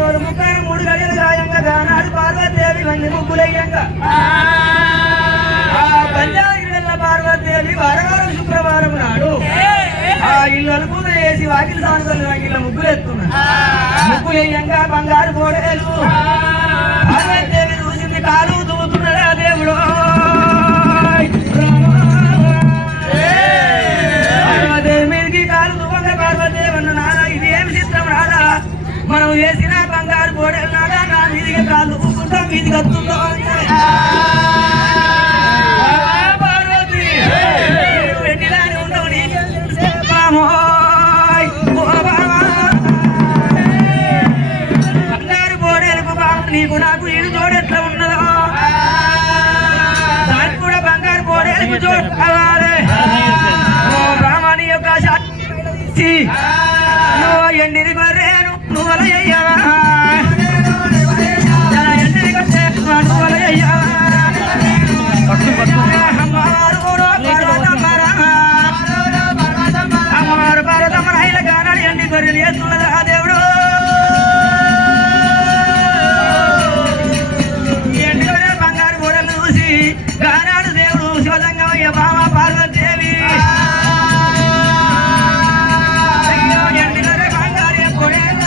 రోజు 33 గడియలు గాయంగా గానాడు పార్వతీదేవి వన్ని ముగ్గులయ్యంగా పంచాయతీ పార్వతీదేవి వారవారం శుక్రవారం నాడు ఆ ఇల్లు అనుకూల చేసి వాకిలి సానుకలు ఇళ్ళ ముగ్గులు ఎత్తున్నారు. ముగ్గులయ్యంగా బంగారు కోడేలు పార్వతీదేవి చూసింది. కాలు దువ్వుతున్నాడా దేవుడు. పార్వతీదేవి మీదకి కాలు దువ్వంగా పార్వతీదేవి అన్న నాదా ఇది ఏమి చిత్రం రాదా, మనం వేసిన బంగారు కోడేలు నాదా నా మీదికి కాలు దువ్వుకుంటాం మీదికి వస్తుందో బంగారు కోడేలకు బాబు నీకు నాకు ఇడు జోడెట్లా ఉన్నదో దానికి కూడా బంగారు కోడేలకు జోడు కావాలి. రామాని యొక్క నువ్వు ఎండిని గొర్రెను నువ్వు అయ్యావా, ఎండిని కొట్టే నువ్వు అయ్యావా. అమ్మవారు భారతమ్మ రైల గానాడు ఎండి గొర్రెలు ఎత్తున్నదా దేవుడు. ఎండి గొర్రె బంగారు గోడలు చూసి గానాడు దేవుడు శివలింగమయ్య బామ పార్వతీదేవి. ఎండి గొర్రె బంగారు గోడేలు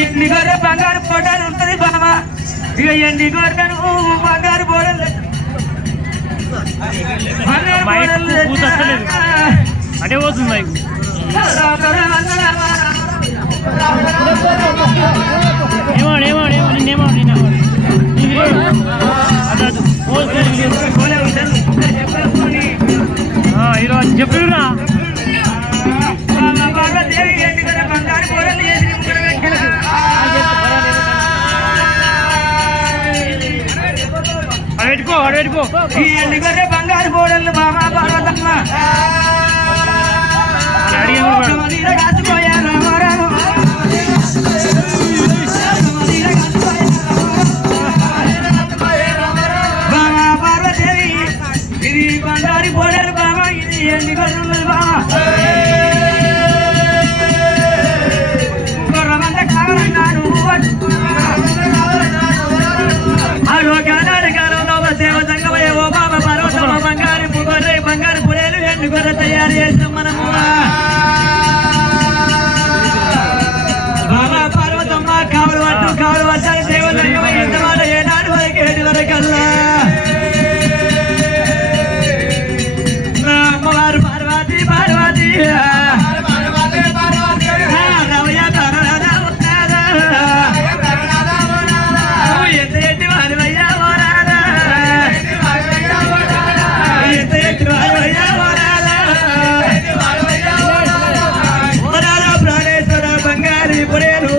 ఇంటి గొర్రె బంగారు పోటాలు ఉంటది బామ. ఇక ఎండి గొర్రెను బంగారు బోడలు అదే పోతుంది. ఈరోజు చెప్పురా పార్వతీదేవి ఎండి గొర్రె బంగారు బోడలు చేసి అడుకో ఈ ఎండి గొర్రె బంగారు బోడలు బామ పార్వతమ్మ కాసిపోయా రామారాము బామ పార్వతీదేవి ఇది బంగారు బోడలు బామ ఇది ఎండి గొర్రెలు బామ. గొర్రమంత కావాలన్నాడు సేవ సంగమయ్య ఓ బాబ పర్వతమ్మ బంగారు గొర్రె బంగారు పురేలు ఎండు గొర్రె తయారు చేస్తాం మనము. బాబా పార్వతమ్మ కావలు పట్టాలి సేవ సంగమయ్య ఎంత మాట ఏనాడు వరకు 7 వరకల్లా నా అమ్మవారు పార్వతి రవయ్య ఎంత ఎట్టి వారు అయ్యా ప్రాణేశ్వర బంగారి పురేలు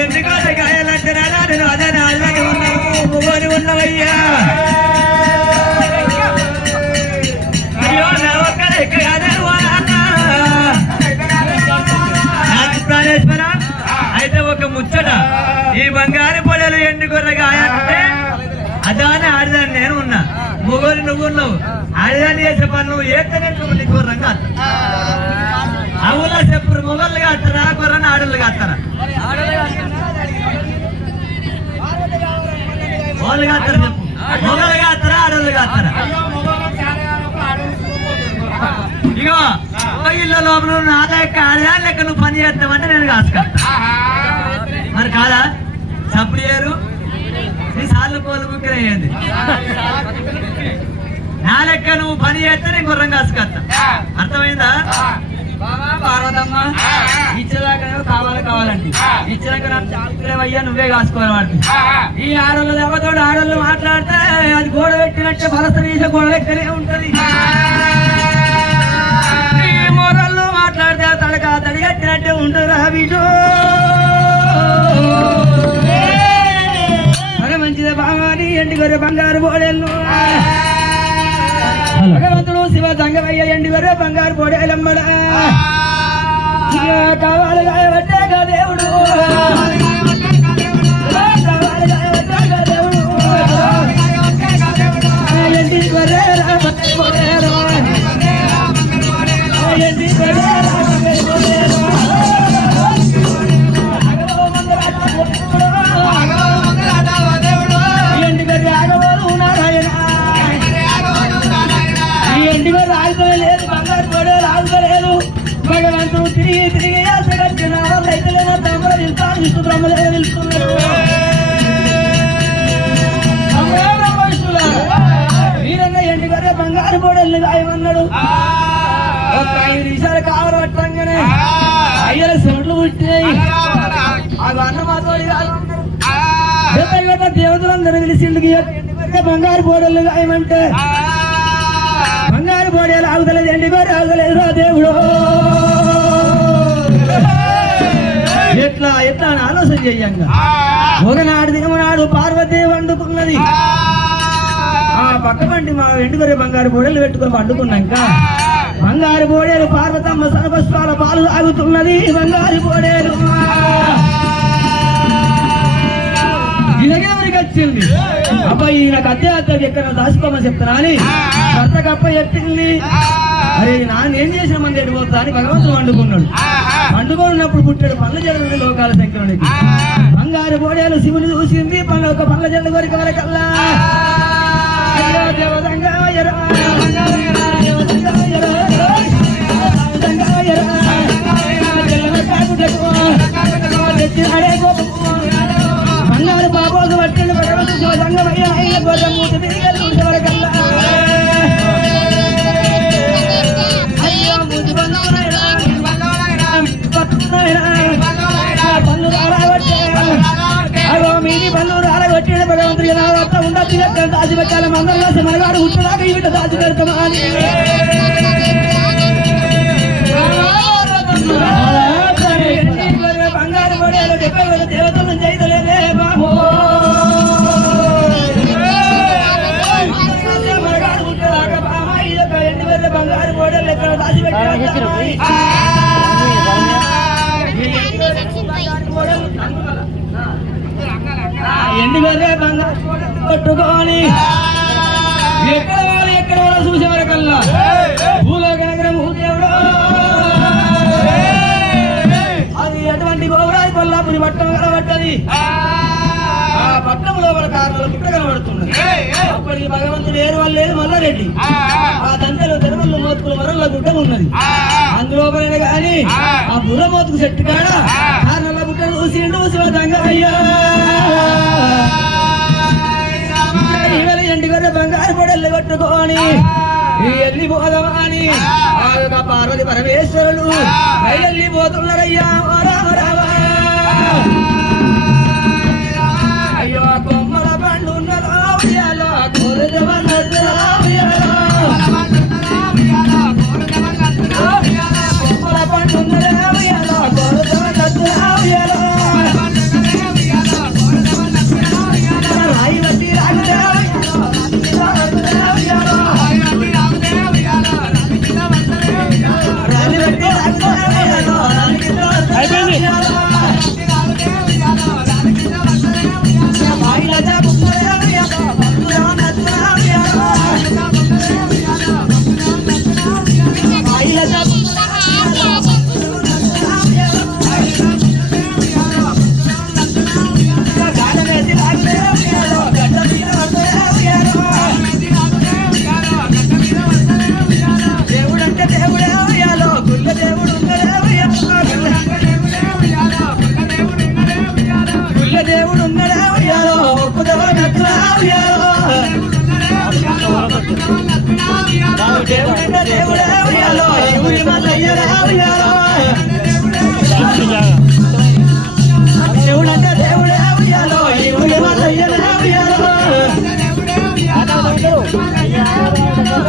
ఎందుకో గాయాలంటే నేను అదే నాలుగు ఉన్నాను ఉన్నవయ్యా. అయ్యో నా ఒక్కడే ప్రాణేశ్వర. అయితే ఒక ముచ్చట, ఈ బంగారు పొడలు ఎండుకొర్ర గాయంటే అదాని ఆడదాన్ని నేను ఉన్నా, మొగోని నువ్వు ఉన్నావు. ఆడదాన్ని చేసే పని నువ్వు ఏతనట్టు నీకు గుర్రంగా అవులా చెప్పు. మొగళ్ళు కాస్తారా గుర్రని ఆడళ్ళు కాస్తారా? వాళ్ళు కాస్తారా చెప్పు. మొగలు కాస్తారా ఆడళ్ళు కాస్తారా? ఇగో ఇళ్ళ లోపల నా లెక్క ఆడదా లెక్క నువ్వు పని చేస్తావంటే నేను కాసుకొస్తా. మరి కాదా? చప్పుడు చేయరు నీ సార్లు కోలు ముక్కరయ్యేది. నా లెక్క నువ్వు పని చేస్తే నేను గుర్రం కాసుకొస్తా. అర్థమైందా? పార్వతమ్మ ఇచ్చేదాకా కావాలంటే ఇచ్చేదాకా నాకు చాలుకులేవయ్యా నువ్వే కాసుకోవాలి వాడికి. ఈ ఆడోళ్ళు ఎవతోడు ఆడోళ్ళు మాట్లాడితే అది గోడ పెట్టినట్టే భరత వీస గోడ పెట్టనే ఉంటది. ఈ మొరళ్ళు మాట్లాడితే తడి కట్టినట్టే ఉంటుంది. వీడు అదే మంచిదే బాగాని ఎండి గొర్రె బంగారు బోడేళ్ళు భగవంతుడు శివ సంగమయ్య ఎండి గొర్రె బంగారు బోడేలమ్మడా కావాలి కాబట్టే దేవుడు కావాలి కాబట్టే దేవుడు భగవంతుడు తిరిగి తిరిగి ఆశగట్టిన రైతులైన తమ్ముడు ఇంత విష్ణు బ్రహ్మదేవ నిలుస్తున్నాడు. వీరన్న ఎండి గారే బంగారు బోడల్ని గాయమన్నాడు. ఒక 5 నిమిషాలు కావలు పట్టంగానే అయ్యల సొంట్లు పుట్టినాయి. ఆ అన్న మాతో దేవతలందరూ పిలిచిండు. ఎండి గారే బంగారు బోడల్ని గాయమంటే బంగారు బోడేలు ఆగుతలేదు, ఎండి గారు ఆగుతలేదు రా దేవుడు. ఎట్లా ఎట్లా అని ఆలోచన చెయ్యంగా ఒకనాడు దినమనాడు పార్వతి వండుకున్నది. ఆ పక్క పంటి మా ఎండుగొర్రె బంగారు బోడలు పెట్టుకొని వండుకున్నాక బంగారు బోడేలు పార్వతమ్మ సర్వస్వాల పాలు తాగుతున్నది. బంగారు బోడేలు ఇలాగెవరికి వచ్చింది? అబ్బాయి నాకు అత్యహత్యకి ఎక్కడ దాచుకోమని చెప్తానా అని భర్త కప్ప చెప్పింది. అరే నాన్న ఏం చేసిన మంది ఎడిపోతా అని భగవంతుడు వండుకున్నాడు. వండుకున్నప్పుడు పుట్టాడు పళ్ళ జల్లు లోకాల సంఖ్యలోనికి. బంగారు బోడేలు శివుని చూసింది. ఒక పళ్ళ జల్లు కోరిక వరకల్లా బంగారు బాబోసు పట్టిండు భగవంతుడు సంగమయ్య గొర్రె మూత తిరిగి వరకల్లా మీది పళ్ళు రాలగొట్టిన భగవంతుడికి నా వద్ద ఉండొచ్చు ఎక్కడ దాచిపెట్టాలి. మందరం వేసి మనగాడు ఉట్టుదాకా ఈ బిడ్డ దాచిపెడతామా అని బంగారు పడేలు 70,000 దేవతలను చేయలేదే బాబు. మనగాడు ఉట్టుదాకా బామా ఈ యొక్క 8,000 బంగారు పడేలు ఎక్కడ దాచిపెట్టాలి. ఎండుగొర్రె బంగారు కొట్టుకొని ఎక్కడ వాళ్ళు చూసే వరకల్లా భూలోక నగరం దేవుడు అది అటువంటి గోవురాది కొల్లాపురి పట్టణం కనబడ్డది. ఆ పట్టణం లోపల కారణాలు పుట్ట కనబడుతున్నది. అప్పటికి భగవంతుడు ఏరు వాళ్ళు లేదు మల్లారెడ్డి. ఆ దంతలో తెరువులు మోతుకుల మరల గుడ్డ ఉన్నది. అందులోపలనే కానీ ఆ బుర్ర మోతుకు చెట్టు కాడ కారణాల గుట్టను చూసిండు శివదంగయ్యా. ఎండుగొర్రె బంగారు పొడల్ని కొట్టుకొని వెళ్ళిపోదామా అని ఆ పార్వతి పరమేశ్వరులు వెళ్ళిపోతున్నారయ్యా. అయ్యో కొమ్మల పండు ఉన్నదో కొమ్మల పండు ఉన్నదో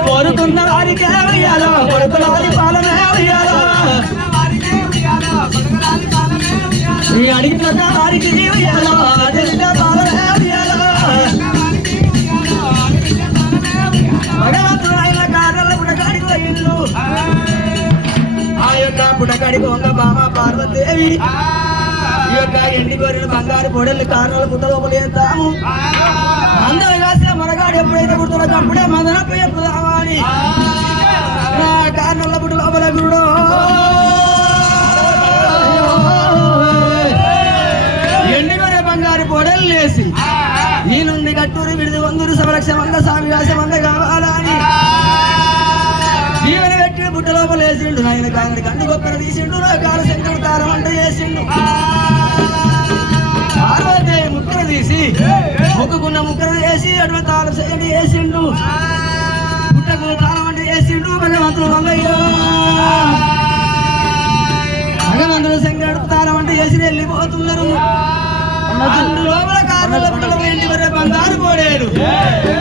కోరుకున్న వారికి కొడుకుల వారి పాలన అడిగిన వారికి భగవంతుడు ఆయన కార్యాల పుట్టకాడికి పోయిండు. ఆ యొక్క పుట్టకాడికి ఉన్న బామ పార్వతీదేవి ఈ యొక్క ఎండి గొర్రెలు బంగారు పొడలు కారణాలు పుట్ట లోపల వేస్తాము అందరు కాస్తే మనగాడు ఎప్పుడైతే పుడుతున్నాడు అప్పుడే మదనప్పు ఎప్పుడు రావాలి కారణాల పుట్ట లోపల గురుడు ఎండి గొర్రె బంగారు పొడలు లేసి ఈ నుండి కట్టూరు విడిది వందూరు సమరక్ష వంద స్వామి వ్యాస వంద కావాలని జీవన కట్టిన పుట్ట లోపల వేసిండు ఆయన కాంగ్రెస్ కన్ను గొప్పలు తీసిండు నా కాల శంకర తారం అంట చేసిండు పార్వతీదేవి ముక్కలు తీసి మొక్కుకున్న ముక్కలు వేసి అటువంటి తాళం చేయండి వేసిండు పుట్టకు తాళం అంటే వేసిండు భగవంతుడు మల్లయ్య భగవంతుడు శంకరుడు తాళం అంటే వేసి వెళ్ళిపోతున్నారు లోపల కారణాల పుట్టలో ఎండి వరే బంగారు పోడేడు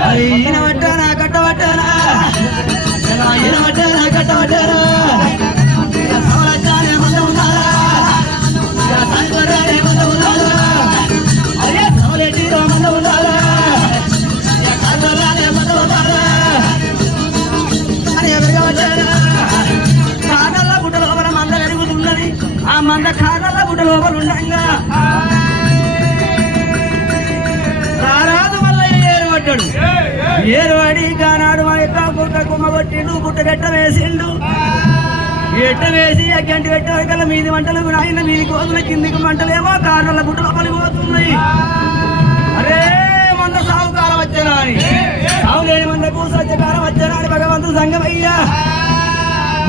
అది ఈయన పట్టానా కట్టబట్టానా ఈయన పట్టానా కట్టబట్టానా కారణాల పుట్ట లోపల మంద పెరుగుతున్నది ఆ మంద కారణాల పుట్ట లోపల ఉండగా రారాదు మల్లయ్య ఏరుపడ్డాడు ఏరువాడి కానాడు మా యొక్క పుట్ట కుమ్మ కొట్టిండు పుట్ట గట్ట వేసిండు ఎట్ట వేసి ఆ గంటి పెట్టే మీది మంటలు ఆయన మీది కోతుల కిందికి మంటలేమో కారణాల పుట్ట లోపలికి పోతున్నాయి అరే మంద సాగుకాలం వచ్చానా అని సాగు లేని మందకు సత్యకాలం వచ్చానా అని భగవంతుడు సంగమయ్యా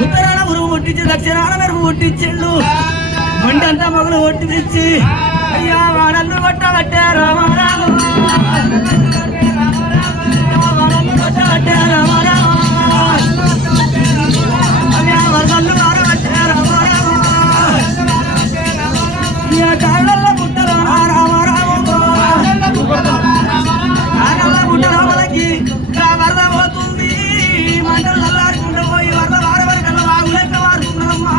ఉత్తరాన ఉరువు పుట్టించి దక్షిణాన మెరుగు పుట్టించిండు మంటంతా మొగలు ఒట్టిపిచ్చి అయ్యా వానల్లు కొట్టబట్టే రామారామ వానల్లు కొట్టబట్టే రామారామ అయ్యా వరదల్లు వాడబట్టే రామారామ కాళ్ళ పుట్టలో రామారామ కాళ్ళ పుట్టలో వాళ్ళకి వరద పోతుంది మంటలు చల్లారుకుంటూ పోయి వరద వాడ వరకల్లా వాగులెక్క వాడుతున్నారమ్మా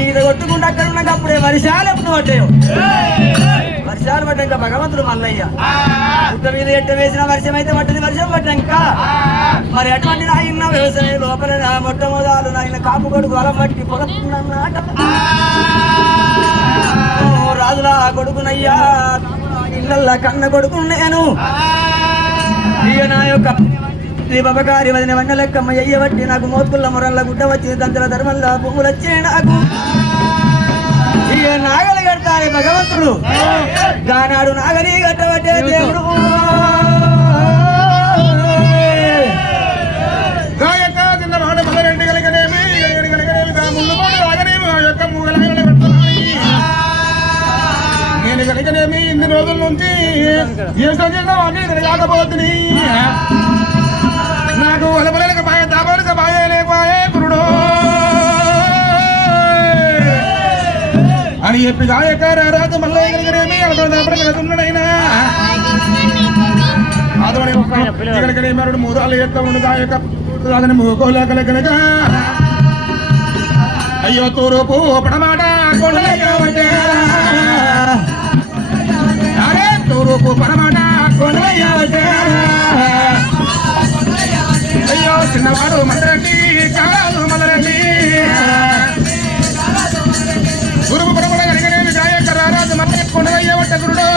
ఈత కొట్టుకుంటే అక్కడ ఉన్నాక అప్పుడే వర్షాలు ఎప్పుడు పడ్డాయో వర్షాలు పడ్డాక భగవంతుడు మల్లయ్య పుట్ట మీద ఎట్ట వేసిన వర్షం అయితే పట్టది వర్షం పడ్డాక మరి అటువంటి నాయన వ్యవసాయం లోపల మొట్టమొదలు నాయన కాపు కొడుకు అలం పట్టి పొలకున్నమాట రాజులా కొడుకునయ్యా ఇళ్ళల్లా కన్న కొడుకు నేను ఇక నా యొక్క శ్రీ బబకారి వదిన వన్న లెక్కమ్మ అయ్యబట్టి నాకు మోతుకుల్ల మొరల్ల గుడ్డ వచ్చింది తంత్ర ధర్మల్లా పువ్వులు వచ్చే నాకు ఇక నాగలి కడతారే భగవంతుడు గానాడు నాగలి కట్టబట్టే దేవుడు నేను కనుకనేమి ఇన్ని రోజుల నుంచి ఏ సంజయ్ కాకపోతుంది నాకు వలపలేక బాయ దాపలేక బాయ లేకపోయే గురుడు అని చెప్పి గాయకార రాజు మల్లయ్య కనుకనేమి దాపడైనా అదొకనే మరుడు మూరాలు ఎత్త ఉండు గాయక అతని మూకోలేక కనుక అయ్యో తూరుపు పడమాట కొండలయ్యే అరే తూరుపు పడమాట కొండలయ్యే అయ్యో చిన్నవాడు మందరెడ్డి కాదు మల్లరెడ్డి గురువు పడమడ కనుకనేమి గాయక రారాజు మల్లయ్య కొండయ్యవట్ట గురుడు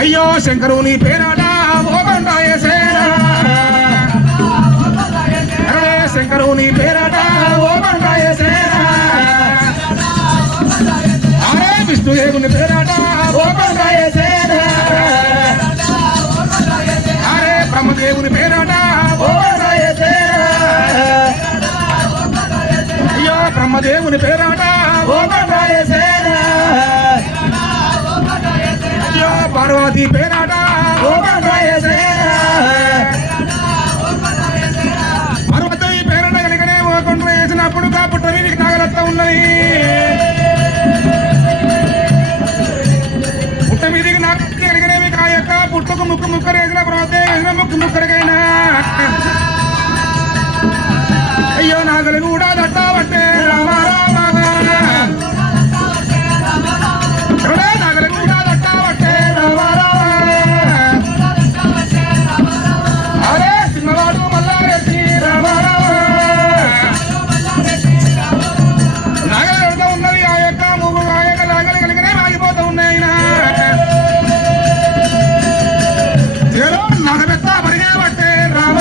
అయ్యో శంకరు నీ పేరాట ఓబండాయసేనా అరే శంకరు నీ పేరాట ఓబండాయసేనా అరే విష్ణుదేవుని పేరాట ఓబండాయసేనా అరే బ్రహ్మదేవుని పేరాట ఓబండాయసేనా అయ్యో బ్రహ్మదేవుని పేరాట ఓబండాయసేనా అయ్యో పార్వతీ పేరాట ఓబండాయసేనా పార్వతీ పేరాట కనుకనే ఓకొండ వేసినప్పుడు కాపుట్ట వీరికి నాగలత్త ఉన్నది పుట్ట మీదికి నాగలత్త కనుకనే మీకు ఆ యొక్క పుట్టకు ముక్కు ముక్కరు వేసిన పర్వతే వేసిన ముక్కు ముక్కరికైనా అయ్యో నాగలు కూడా దట్టాబట్టే రామ రామ నాగలు కూడా దట్టాబట్టే రామ అరే సినిమాడు మల్లారెడ్డి రామ నాగలు ఎడుతూ ఉన్నది ఆ యొక్క మూగు ఆ యొక్క నాగలు కలిగినే ఆగిపోతూ ఉన్నాయి నాగబెత్త పరిగే పట్టే రామ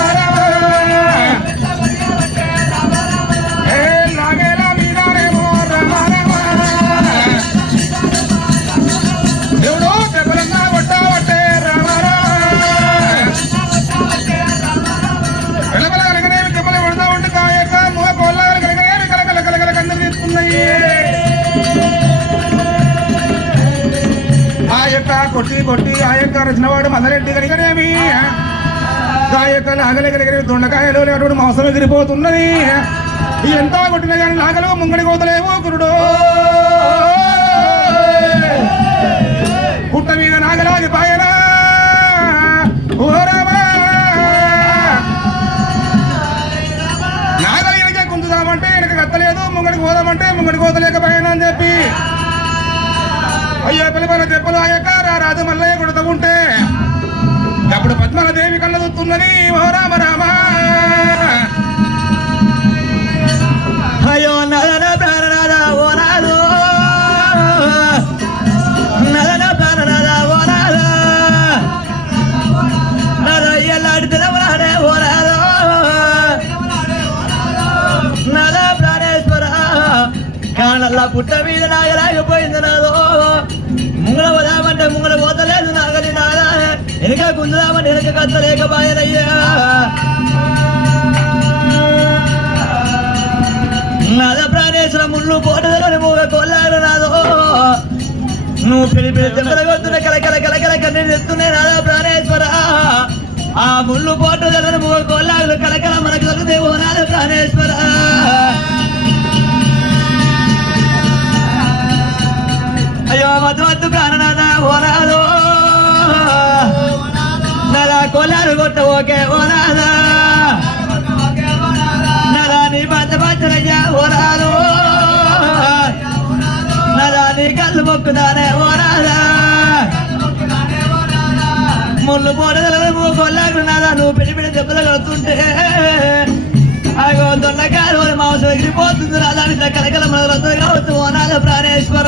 ఆ యొక్క కొట్టి కొట్టి ఆ యొక్క రచనవాడు మదరెడ్డి కనుకనేమి ఆ యొక్క నాగలి కలిగిన దొండకాయలు లేటువంటి మాంసం ఎగిరిపోతున్నది ఎంత కొట్టిన కానీ నాగలు ముంగడి కోతలేవు గురుడు పుట్ట మీద నాగలాగి పాయనా నాగలి వెనక కుంచుదామంటే వెనక కత్తలేదు ముంగడికి పోదామంటే ముంగడికి పోతలేకపోయాను అని చెప్పి అయ్యో పిల్లల దెబ్బలు ఆ యొక్క రాజు మల్లయ్య కొడుతూ ఉంటే అప్పుడు పద్మనాదేవి కళ్ళ చూస్తున్నది ఓ రామ రామ అయ్యో నదన ప్రాణనాథ ఓ నాదు నదన ప్రాణనాథ ఓ నాద నదయ్యలాడి తినవరాడే ఓ నాదు నద ప్రాణేశ్వర కాళ్ళల్లా పుట్ట మీద నాగలాగిపోయింది నాదో ముంగళ పోదామంటే ముంగళ పోతలేదు నాగలి నాదా వెనక గుంజుదామంటే వెనక కత్తలేకపోయానయ్యా నాద ప్రాణేశ్వర ముళ్ళు పోటదని మూగ కొల్లాడు నాదో నువ్వు పిలి పిలి దెబ్బలు కొడుతున్న కలకల కలకల కన్నీరు తెస్తున్నాయి నాద ప్రాణేశ్వర ఆ ముళ్ళు పోటదని మూగ కొల్లాడు కలకల మనకు దొరుకుతాయి నాద ప్రాణేశ్వర అయ్యో వద్దు వద్దు ప్రాణనాథ ఓనాదో నలా కొల్లారు కొట్ట ఓకే ఓనాదా నలా నీ పంచ పంచనయ్యా ఓనాదో నలా నీ కళ్ళు మొక్కుదానే ఓనాదా ముళ్ళు పోటదలము కొల్లారు నాదా నువ్వు పెళ్లి పెళ్లి దెబ్బలు కడుతుంటే అగో దొండకారు మాంసం ఎగిరిపోతుంది రాదా ఇట్లా కలకల మొదలతో కావచ్చు ఓనాద ప్రాణేశ్వర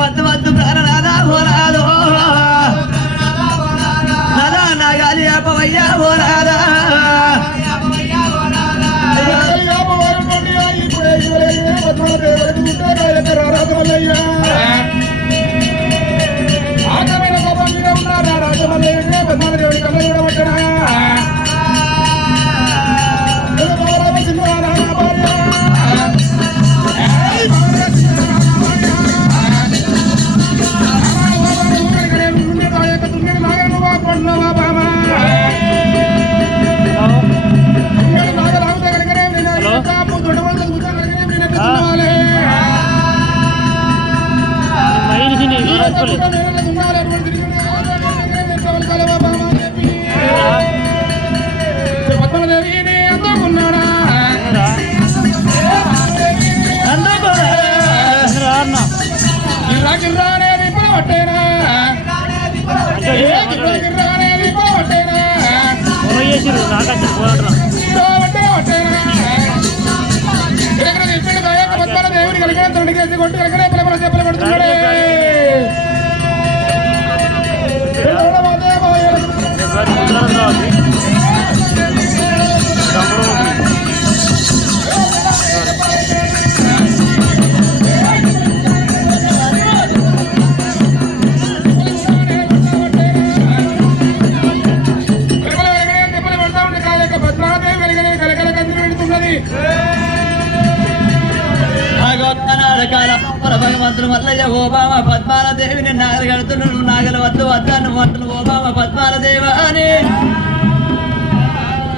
వద్దు వద్దు ప్రాణనాథ ఓనాదో నాదా నాగాలి అపవయ్యా ఓనాదా పద్మనాదేవిని అందుకున్నాడా గిర్రానేది పట్టేనా గిర్రానేది పట్టేనా కొట్టి కొట్టి ఎక్కడే పిల్లలు చెప్పలు కొడుతున్నాడే భగవంతుడు మల్లయ్య ఓబామ పద్మాల దేవిని నాగలు కడుతున్నాను నాగలు వద్దు వద్దాను వంటను ఓబామ పద్మాల దేవ అని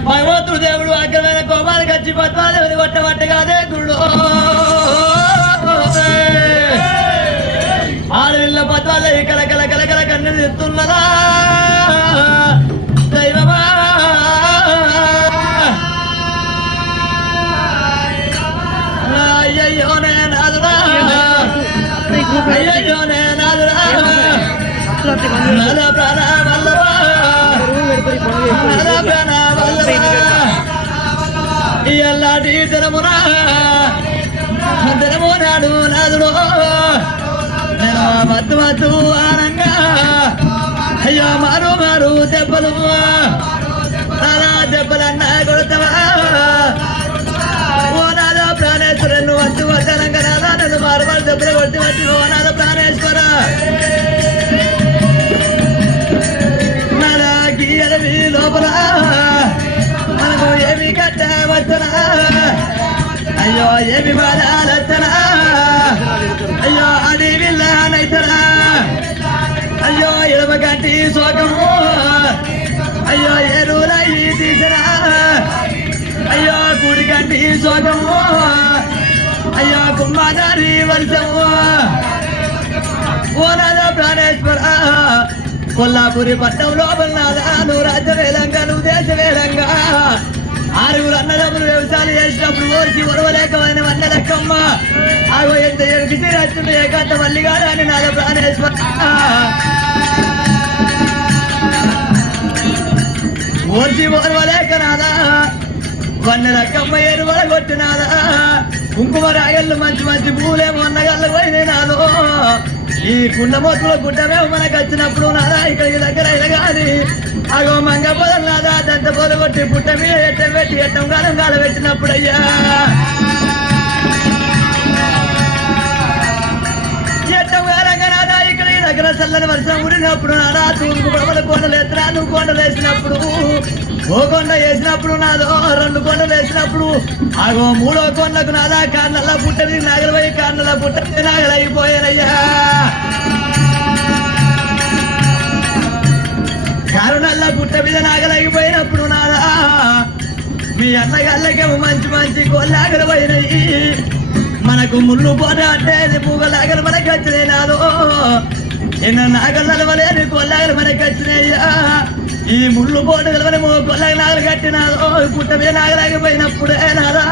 భగవంతుడు దేవుడు అగ్రమైన కోపాలకు వచ్చి పద్మాదేవిని కొట్టబట్టగాదే గుళ్ళు ఆడవిల్ల పద్మాదేవి కలకల కలకల కన్నీళ్ళు తెస్తున్నదా దైవమా అయ్యయ్యో నేనాదురా అయ్యయ్యో నేనాదురా నల ప్రాణ వల్లభా నల ప్రాణ వల్లభా ఇయ్యల్లాటి దినమునా దినము నాడు నాదుడు నేను మత్తు మత్తు ఆనంగా అయ్యో మారు మారు దెబ్బలు నానా దెబ్బలన్నా కొడతావా ప్రాణేశ్వరులు వద్దు వద్దనంగా నాదా నన్ను మారుమారు దెబ్బలు కొట్టి వచ్చి నాద ప్రాణేశ్వర నాదా గీయలవి లోపల మనకు ఏమి కట్ట వచ్చనా అయ్యో ఏమి బాధాలచ్చనా అయ్యో అది విల్లానైతనా అయ్యో ఎడమ గంటి శోకము అయ్యో ఎరువులయ్యి తీసరా అయ్యో గుడి గంటి శోకము అయ్యో కుంభాదారి వర్షము ఓ నాద ప్రాణేశ్వర కొల్లాపురి పట్టణం లోపల నాదా నువ్వు రాజ్య వేలంగా నువ్వు దేశ వేలంగా ఆరుగురు అన్నదమ్ములు వ్యవసాయం చేసినప్పుడు ఓర్చి ఒరవలేకమైన వన్న లెక్కమ్మ ఆగో ఎంత ఎరిగిసి రాజ్యం ఏకాంత మల్లిగాడు అని నాద ప్రాణేశ్వర ఓర్చి ఒరవలేక నాదా వన్న లెక్కమ్మ ఎరువల కొట్టినాదా కుంకుమ రాయళ్ళు మంచి మంచి పూలేమో అన్నగళ్ళు పోయినాయి నాదో ఈ కుండమోతుల గుడ్డమేమో మనకు వచ్చినప్పుడు నాదా ఇక్కడికి దగ్గర అయినా కానీ అగో మంగ పొదలు నాదా దంత పొద కొట్టి పుట్ట మీద ఎట్టం పెట్టి ఎట్టం కాలం కాల పెట్టినప్పుడు అయ్యా ఎట్టం కాలంగా నాదా ఇక్కడికి దగ్గర చల్లని వర్షం ఉడినప్పుడు నాదా తూర్పు పడవల కొండలు ఎత్తురా నువ్వు కొండలు వేసినప్పుడు ఓ కొండ వేసినప్పుడు నాదో రెండు కొండలు వేసినప్పుడు ఆగో మూడో కొండకు నాదా కారణాల పుట్టది నాగలపోయి కారణాల పుట్టది నాగలైపోయానయ్యా కారణాల పుట్ట మీద నాగలైపోయినప్పుడు నాదా మీ అన్నగాళ్ళకేమో మంచి మంచి కొల్లాగలు పోయినాయి మనకు ముళ్ళు పోట అంటే పూగలాగలు మనకి వచ్చినాయి నాదో ఎన్న నాగళ్ళ వలేని కొల్లాగలు మనకి వచ్చినాయ్యా ఈ ముళ్ళు పోటు కలవని కొల్లాగ నాగలు కట్టినాదో పుట్ట మీద నాగలాగిపోయినప్పుడే నాదా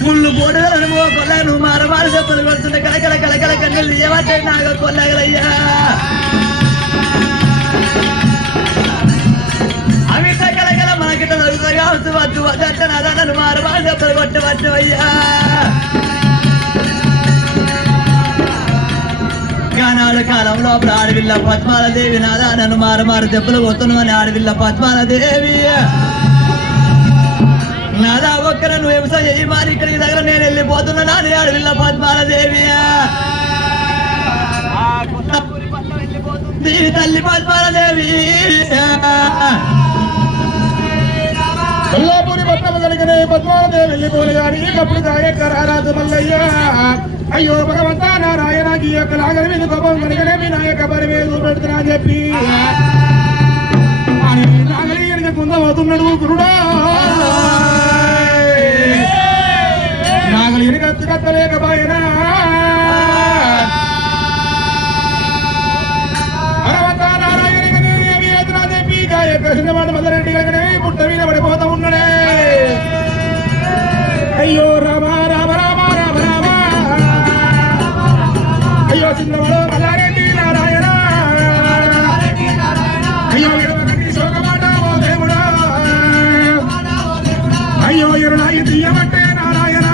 ముళ్ళు పోటు కలవని కొల్లాగ నువ్వు మారమారు చెప్పులు కొడుతుంటే కలకల కలకల కన్నీళ్ళు ఏమంటే నాగ కొల్లాగలయ్యా అమిత కలకల మనకిట నడుగుతగా వస్తు వద్దు వద్దంట నాదా నన్ను మారమారు చెప్పులు కొట్టవచ్చు అయ్యా నాడు కాలంలో అప్పుడు ఆడవిల్ల పద్మాల దేవి నాదా నన్ను మారు దెబ్బలు కొడుతున్నావు అని ఆడవిల్ల పద్మాల దేవి నాదా ఒక్కర నువ్వు వ్యవసాయం చేయి మారి ఇక్కడికి దగ్గర నేను వెళ్ళిపోతున్నా నాని ఆడవిల్ల పద్మాల దేవి తల్లి పద్మాల దేవి కొల్లాపూరి పట్నం కలిగిన పద్మావదేవి వెళ్ళిపోలే కానీ అప్పుడు రారాజు మల్లయ్య అయ్యో భగవంతా నారాయణ ఈ యొక్క లాగల మీద కోపం కనుకనే మీ నాయక బరి మీద పెడుతున్నా అని చెప్పి నాగలి కుందమవుతున్నాడు గురుడా నాగలి ఎనగత్తు కత్తలేకపోయినా భగవంతా నారాయణ చెప్పి గాయ కృష్ణవాడ మదరెడ్డి కనుకనే పుట్ట మీద పడిపోతా ఉన్నాడే అయ్యో రామ రామ రామ రామ రామ అయ్యో చిన్నవాడు మల్లారెడ్డి నారాయణ అయ్యో ఎడమగంటి శోకమాట ఓ దేవుడా అయ్యో ఎరునాయి తీయమంటే నారాయణ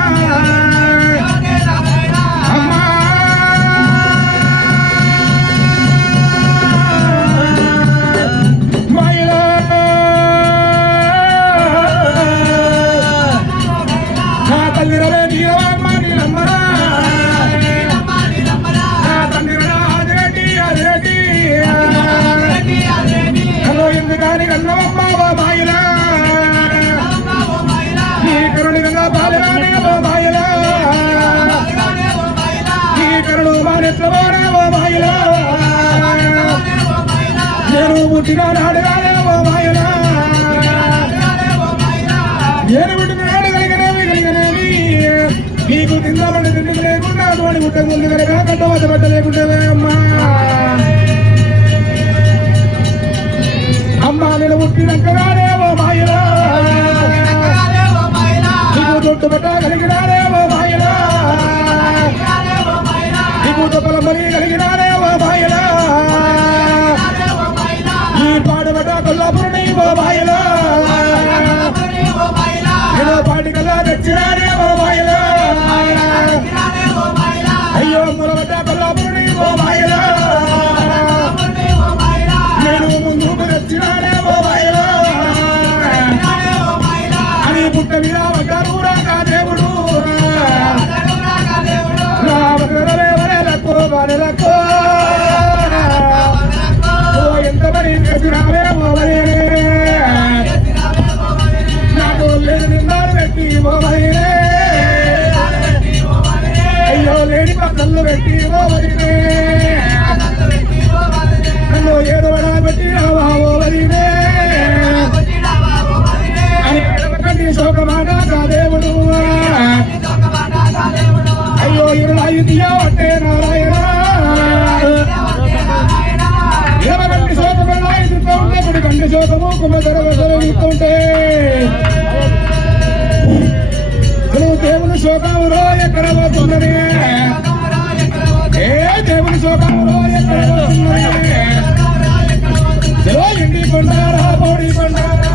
నెట్లవాడే ఓ మాయలా నేను పుట్టిన నాడుగానే ఓ మాయలా నేను పుట్టిన నాడు కలిగినవి నీకు తిందామంటే తిండి లేకుండా అటువంటి గుట్ట ముందు కనుక కట్టవద్ద బట్ట లేకుంటే అమ్మా అమ్మా నేను పుట్టినక్కగానే ఓ మాయలా నీకు దొడ్డు బట్ట కలిగినానే ఓ మాయలా నీకు తొప్పల మరీ కలిగినానే ఓ మాయలా ఈ పాడబట్ట కొల్లాపురం ఓ మాయలా ఏదో పాటి కల్లా తెచ్చినానే ఓ మాయలా అయ్యో మొలబట్ట కొల్లాపురం ఓ మాయలా నేను ముందుకు తెచ్చినానే ఓ మాయలా అని పుట్ట మీద వడ్డారు రాకా దేవుడు రామకరలేవరేలకో బాలలకో ఓ ఎంత పని చేసినావే ఓవరే నాకు లేదు నిన్నాడు పెట్టి ఓవరే అయ్యో లేని పక్కలు పెట్టి ఓవరినే నన్ను ఏదో పెట్టి రావా ఓవరినే అని ఎడమకండి శోకమాట కా దేవుడు అయ్యో ఇరులాయి తీయవట్టే నారాయణ ఎడమకండి శోకమలాయి తింటూ ఉంటే కుడి కంటి శోకము కుమ్మధర వసలు ఇస్తుంటే నువ్వు దేవుని శోకములో ఎక్కడ పోతున్నది ఏ దేవుని శోకములో ఎక్కడ పోతున్నది ఎండి కొండారా పౌడి కొండారా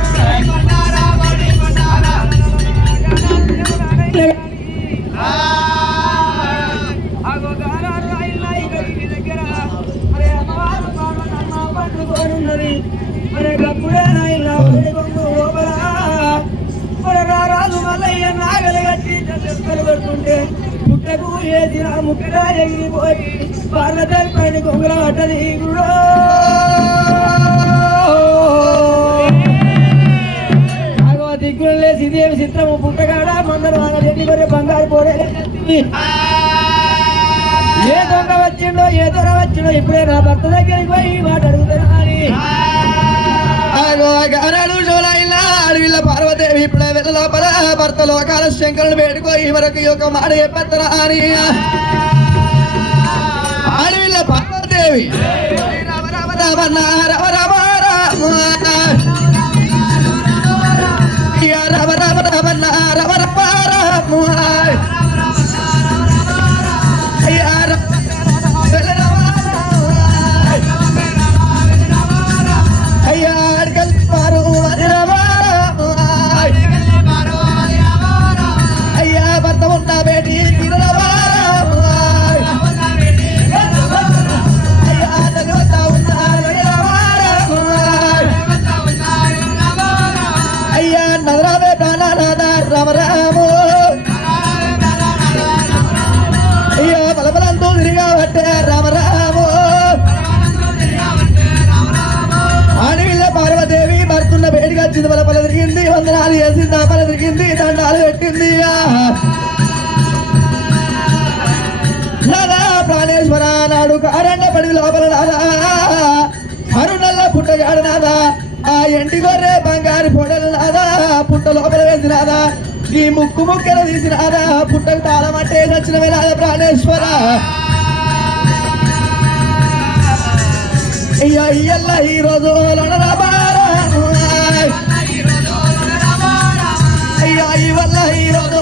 పుట్టకు ఏదిరా ముక్కగా ఎగిరిపోయి పార్లదారి పైన గొంగల పట్టది గుడో దిగ్గులు లేసి దేవి చిత్రము పుట్టగాడ మందరు వాళ్ళ ఎన్ని వరే బంగారు పోరే ఏ దొంగ వచ్చిండో ఏ దొర వచ్చిండో ఇప్పుడే నా భర్త దగ్గరికి పోయి మాట అడుగుతున్నా అడవిలో పార్వదేవి ఇప్పుడే వెళ్ళ లోపల భర్త లోకాల శంకరుని వేడుకోయి వరకు ఒక మాట చెప్పేత్తరా అని అడవిలో పార్వదేవి రామ రామ రామ రామ రామ రామ రామ రామ రామ రామ రామ రామ రామ రామ అయ్యో బలబలంతో తిరిగా పట్టే రామ రామ ఆడవిల్ల పార్వదేవి భర్తున్న వేడిగా వచ్చింది బలపల తిరిగింది వందనాలు చేసింది ఆపల తిరిగింది దండాలు పెట్టింది నాదా ప్రాణేశ్వర నాడు కారండ పడి లోపల నాదా అరుణల్ల పుట్టగాడు నాదా ఆ ఎండి గొర్రె బంగారు పొడలు నాదా పుట్ట లోపల వేసినాదా ఈ ముక్కు ముక్కెల తీసినాదా పుట్టకు తాళం అంటే వచ్చిన వేళ ప్రాణేశ్వర అయ్యా ఇయ్యల్ల ఈ రోజు అయ్యా ఈ వల్ల ఈ రోజు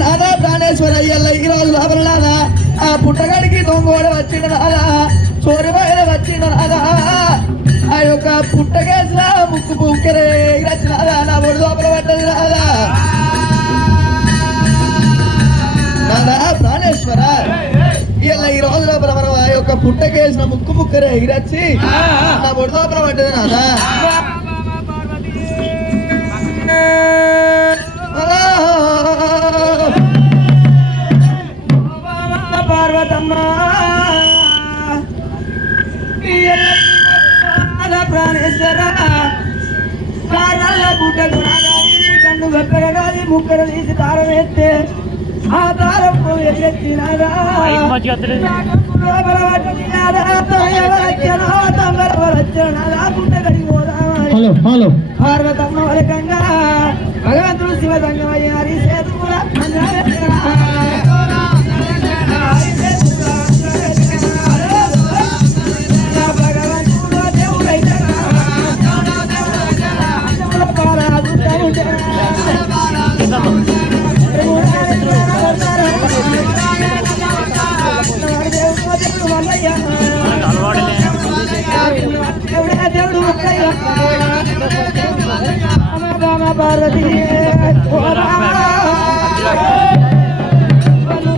నాదా ప్రాణేశ్వర ఇయ్యల్ల ఈ రోజు లోపల నాదా ఆ పుట్టగాడికి దొంగోడ వచ్చిండ రాదా చోరుబాయన వచ్చిండ రాదా ఆ యొక్క పుట్టకేసిన ముక్కు ముక్కరే రాదా నా ఒడి లోపల పడ్డది రాదా నాదా ప్రాణేశ్వర ఇలా ఈ రోజు లోపల మనం ఆ యొక్క పుట్టకేసిన ముక్కు ముక్కరే ఎగిరచ్చి నా ఒడి లోపల పడ్డది నాదా పార్వతమ్మ ప్రాణేశ్వర కాళ్ళ పుట్టకు రెండు వెక్కడగాది ముక్కలు తీసి దారం వేస్తే ఆ దారం ఎత్తినారా మంచిగా వస్తలేదు. హలో హలో పార్వతమ్మ వరకంగా భగవంతుడు శివదంగమయ్యారి సేతుల భగవంతుడు దేవుడైతే దేవుడు పార్వతి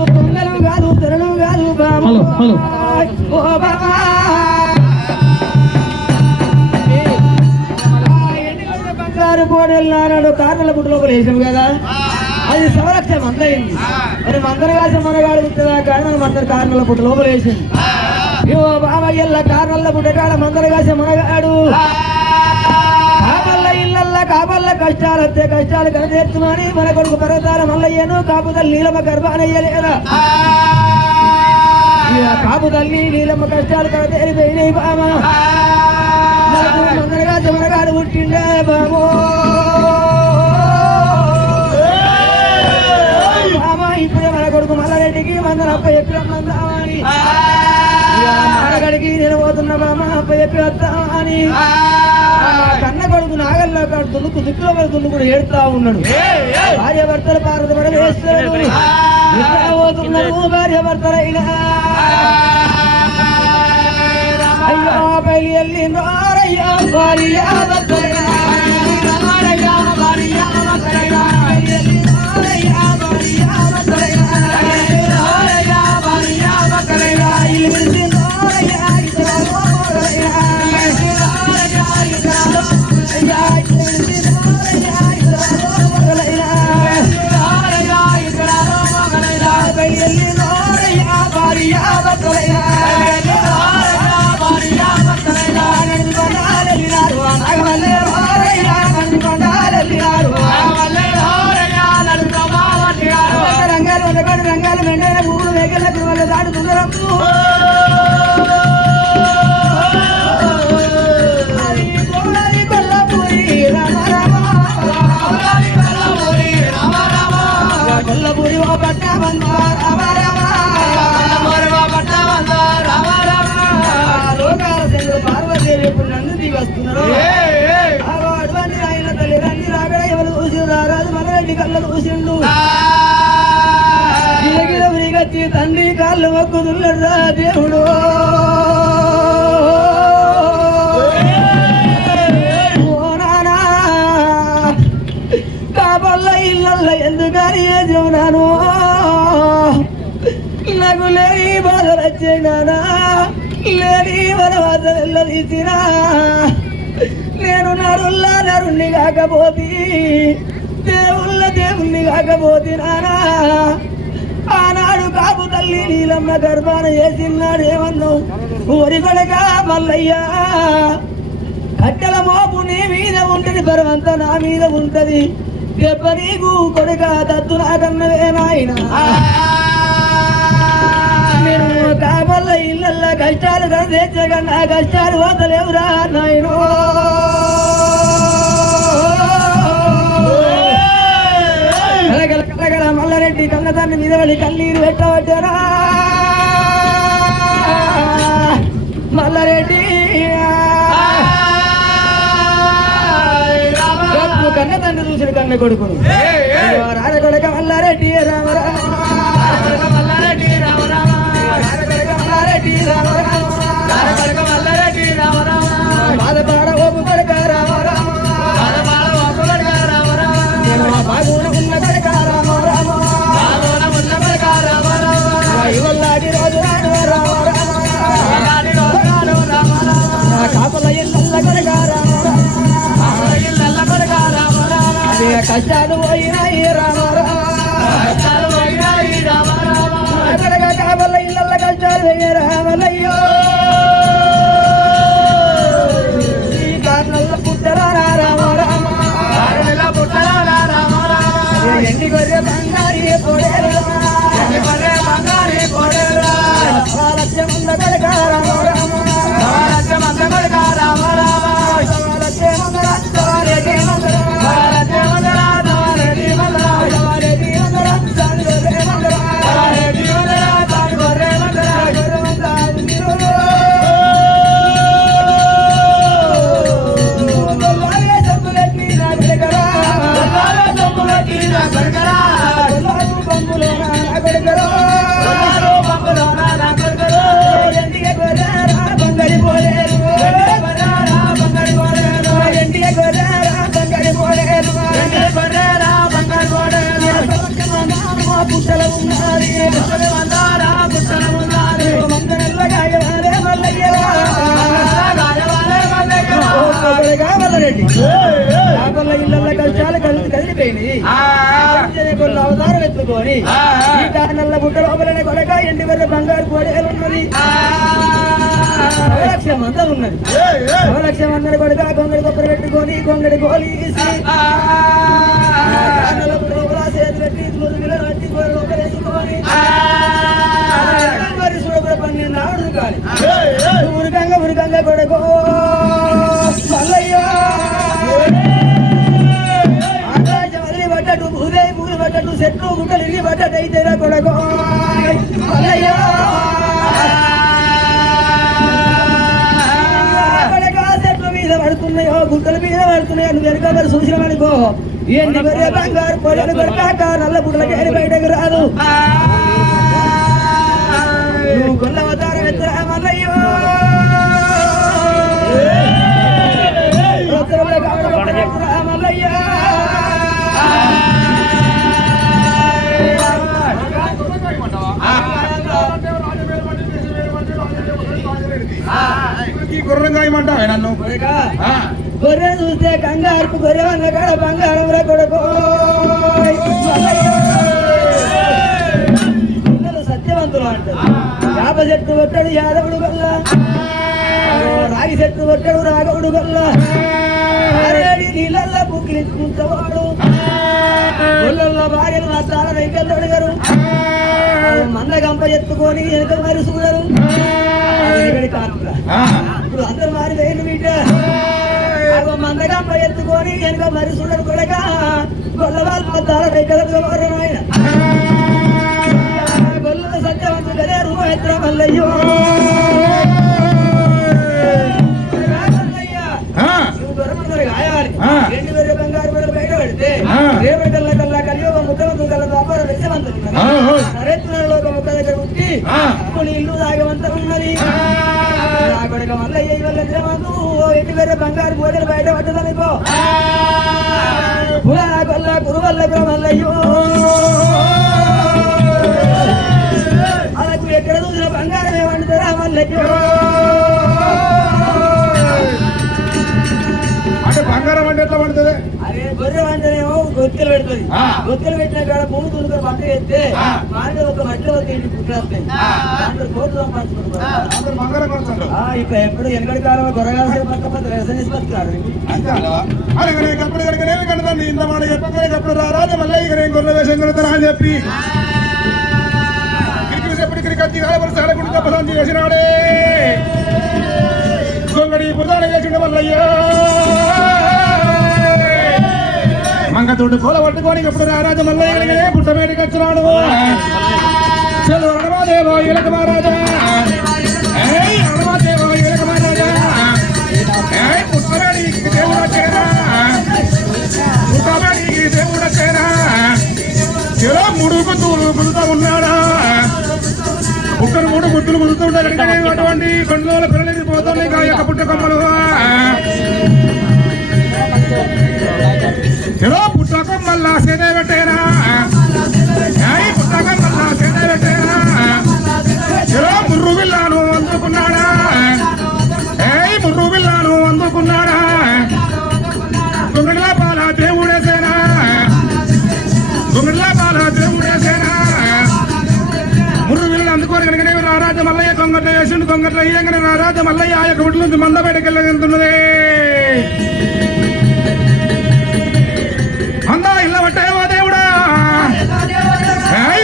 తొందరలు కాదు తెరలు కాదు హలో హలో ఓ బాబా బంగారు కోడెళ్ళాడు కార్ల పుట్టు లోపల వేసాం కదా అది సంరక్షణ మందయింది మరి మందరు కాసి మనగాడు ఉంటుందా కానీ మందరు కార్ల పుట్టు లోపల వేసింది ఓ బాబా ఎల్ల కార్ల పుట్టగాడ మందరు కాసి మనగాడు కాపల్ల ఇళ్ళల్లా కాపల్ల కష్టాలు వస్తే కష్టాలు కనతీర్చుమని మన కొడుకు పర్వతాల మల్లయ్యను కాపు తల్లి నీలమ్మ గర్భానయ్యలేదా కాపు తల్లి నీలమ్మ కష్టాలు కనతీరిపోయినాయి బామ మందరగా చెమరగాడు పుట్టిండే బామో బామ ఇప్పుడే మన కొడుకు మల్లారెడ్డికి మందర అప్ప ఎప్పుడు మందామని మనగడికి నేను పోతున్నా బామ అప్ప చెప్పి వస్తామని కన్న కొడుకు నాగల్లో దున్నుకు దిక్కులో దున్ను కూడా ఏడుతా ఉన్నాడు భార్య భర్తలు పార్వత పడ వేస్తాడు పోతున్నాడు భార్య భర్తలైనా అయ్యో పెళ్ళి వెళ్ళి నోరయ్యో భార్య భర్తలైనా రంగాలు మెండైన భూములు వేగలకు వాళ్ళు దాడుతున్నారు కొల్లపూరి ఓ పట్ట లోకాల శంకరు పార్వతీదేవి ఇప్పుడు నన్ను దిగి వస్తున్నారు అటువంటి ఆయన తల్లి రండి రాగడ ఎవరు చూసి రారాజు మనరెడ్డి కళ్ళ చూసిండు గిలగిల విరిగచ్చి తండ్రి కాళ్ళు మొక్కుతున్నాడు దేవుడు ఓ నానా కాబల్ల ఇళ్ళల్లో ఎందుకని ఏ జీవనాను నాకు లేని బాధలు వచ్చేనానా లేని బలవాత వెళ్ళదీసినా నేను నరుల్లా నరుణ్ణి కాకపోతే దేవుళ్ళ దేవుణ్ణి కాకపోతే నానా ఆనాడు కాపు తల్లి నీలమ్మ గర్భాన వేసినాడు ఏమన్నావు ఊరి కొడక మల్లయ్యా కట్టెల మోపు నీ మీద ఉంటది పరమంతా నా మీద ఉంటది దెబ్బ నీకు కొడుక దత్తు నాకన్నవే నాయన నేను కాబల్ల ఇళ్ళల్లా కష్టాలు కదేచ్చగా నా కష్టాలు వదలేవురా నాయనో కలగల మల్లారెడ్డి కన్నదాన్ని మీద వెళ్ళి కన్నీరు పెట్టవచ్చారా మల్లారెడ్డి కన్న తండ్రి చూసిన కన్న కొడుకును రార కొడక మల్లారెడ్డి రామరామ మల్లారెడ్డి రామరామ మల్లారెడ్డి రామరామ బాధపాడ ఓపు కొడక రామరామ బాగున్న కొడక రామరామ ఇవల్లాడి రోజు రాను రామరామ కాపల ఇళ్ళ కొడక రామరామ కష్టాలు పోయినాయి రామరామ కాబల్ల ఇళ్ళ కష్టాలు పోయి రామలయ్యో ఈ కారణంలో పుట్టరా రామ రామ పుట్టరా రామ మల్లరెడ్డి కాకొల్ల ఇళ్ళ కష్టాలు కదిలిపోయినాయి అవతారం ఎత్తుకొని ఈ కారణంలో గుట్ట లోపలనే కొడక ఎండి వల్ల బంగారు కోడేలున్నది లక్ష్యం అంతా ఉన్నది లక్ష్యం అందరి కొడక కొంగడి కొబ్బరి పెట్టుకొని కొంగడి గోలి చేతి పెట్టి మురుగులో పెట్టి లోపల వేసుకొని మరి చూడబడ పని నాడు కాలి ఉరకంగా కొడకో మల్లయ్యో ఆకాశం అల్లి పడ్డట్టు భూదేవి పూలు పడ్డట్టు చెట్లు గుట్టలు ఇల్లి పడ్డట్టు అయితే కొడకో మల్లయ్యో చెట్ల మీద పడుతున్నాయో గుట్టల మీద పడుతున్నాయో నువ్వు వెనక మరి చూసినామనుకో ఏంటి మరి బంగారు పొడలు కొడక నల్ల బుట్టలకి బయటకు రాదు నువ్వు కొల్ల అవతారం ఎత్తరా మల్లయ్యో గుర్రంగాయమంటావే నన్ను గొర్రె చూస్తే కంగారు గొర్రె అన్న కాడ బంగారం కొడుకో పిల్లలు సత్యవంతులు అంటారు యాప చెట్టు కొట్టాడు యాదవుడు గల్ల రాగి చెట్టు కొట్టాడు రాఘవుడు గల్ల నీళ్ళల్లో పుక్కిలించుకుంటావాడు ఒళ్ళల్లో భార్యలు నా తాళ వెంకలు అడిగారు మంద గంప ఎత్తుకొని వెనక మరి చూడరు ఇప్పుడు అందరు మారి వేలు బిడ్డ మంద గంప ఎత్తుకొని వెనక మరి చూడరు కొడక గొల్ల వాళ్ళు తాళ వెంకలు ఆయన గొల్ల సత్యవంతుడు కదే రూప ఎత్తురా మల్లయ్యో బంగారు బయట పెడితే రేపటి కల్లా కలియుగ ముద్దవంతులు కల్లా వ్యాపారం నరేంద్రలో ఒక ముక్క దగ్గర పుట్టి కొన్ని ఇల్లు తాగవంత ఉన్నది కొడుక మల్లయ్య వల్ల ఎట్టి వేరే బంగారు పోదలు బయట పట్టదనుకో కొల్ల కురువల్ల మల్లయ్యో వాళ్ళకు ఎక్కడ చూసిన బంగారం ఏమంటారా మల్లయ్యో అంటే బంగారం అంటే ఎట్లా పడుతుంది అరే గొర్రె అంటేనేమో గొత్తలు పెడుతుంది గొత్తలు పెట్టిన కాడ భూమి తులుకొని పంట చేస్తే మాటలు ఒక మట్టిలో తిండి పుట్టిస్తాయి దాంట్లో కోట్లు సంపాదించుకుంటారు బంగారం కొడుతుంది ఇప్పుడు ఎప్పుడు వెనకడి కాలం గొర్రెగాల్సే పక్కపతి వ్యవసాయం బతుకుతారు అప్పుడు కనుక కడతాను ఇంత మాట చెప్పప్పుడు రారాజు మళ్ళీ ఇక నేను గొర్రె వేషం కడతారా అని చెప్పి ఇక్కడికి కత్తి కాలపడి సాలకుండా తప్పసం చేసినాడే గొంగడి పురాణ చేసిండు మల్లయ్యా మంగతోడు కోల పట్టుకొని ఇప్పుడు రారాజు మల్లయ్య పుట్టమేటికి వచ్చినాడు చలో హనుమాదేవో ఇలక మహారాజా హనుమాదేవో ఇలక మహారాజా పుట్టమేడికి దేవుడు వచ్చేనా పుట్టమేడికి దేవుడు వచ్చేనా చలో ముడుకు గుడుతూ ఉన్నాడా ఒక్కరు మూడు గుడ్డులు గుడుతుంటారు అటువంటి కొండల పిల్లలకి పోతున్నాయి యొక్క పుట్ట కొమ్మలు చలో పుట్ట కొమ్మల్లా సేద పెట్టేనా పుట్ట కొమ్మల్లా సేద పెట్టేనా చలో ముర్రు బిల్లాను అందుకున్నాడా ముర్రు బిల్లాను అందుకున్నాడా గుంగడిలా పాల దేవుడేసేనా గుంగడిలా పాల దేవుడేసేనా ముర్రు బిల్లు అందుకోని కనుక రారాజ మల్లయ్య కొంగట్ల వేసిండు కొంగట్ల ఇయ్యంగానే రారాజ మల్లయ్య ఆ యొక్క గుడ్ల నుంచి మంద బయటకు వెళ్ళగలుగుతున్నది మందా ఇళ్ళ పట్టేవా దేవుడా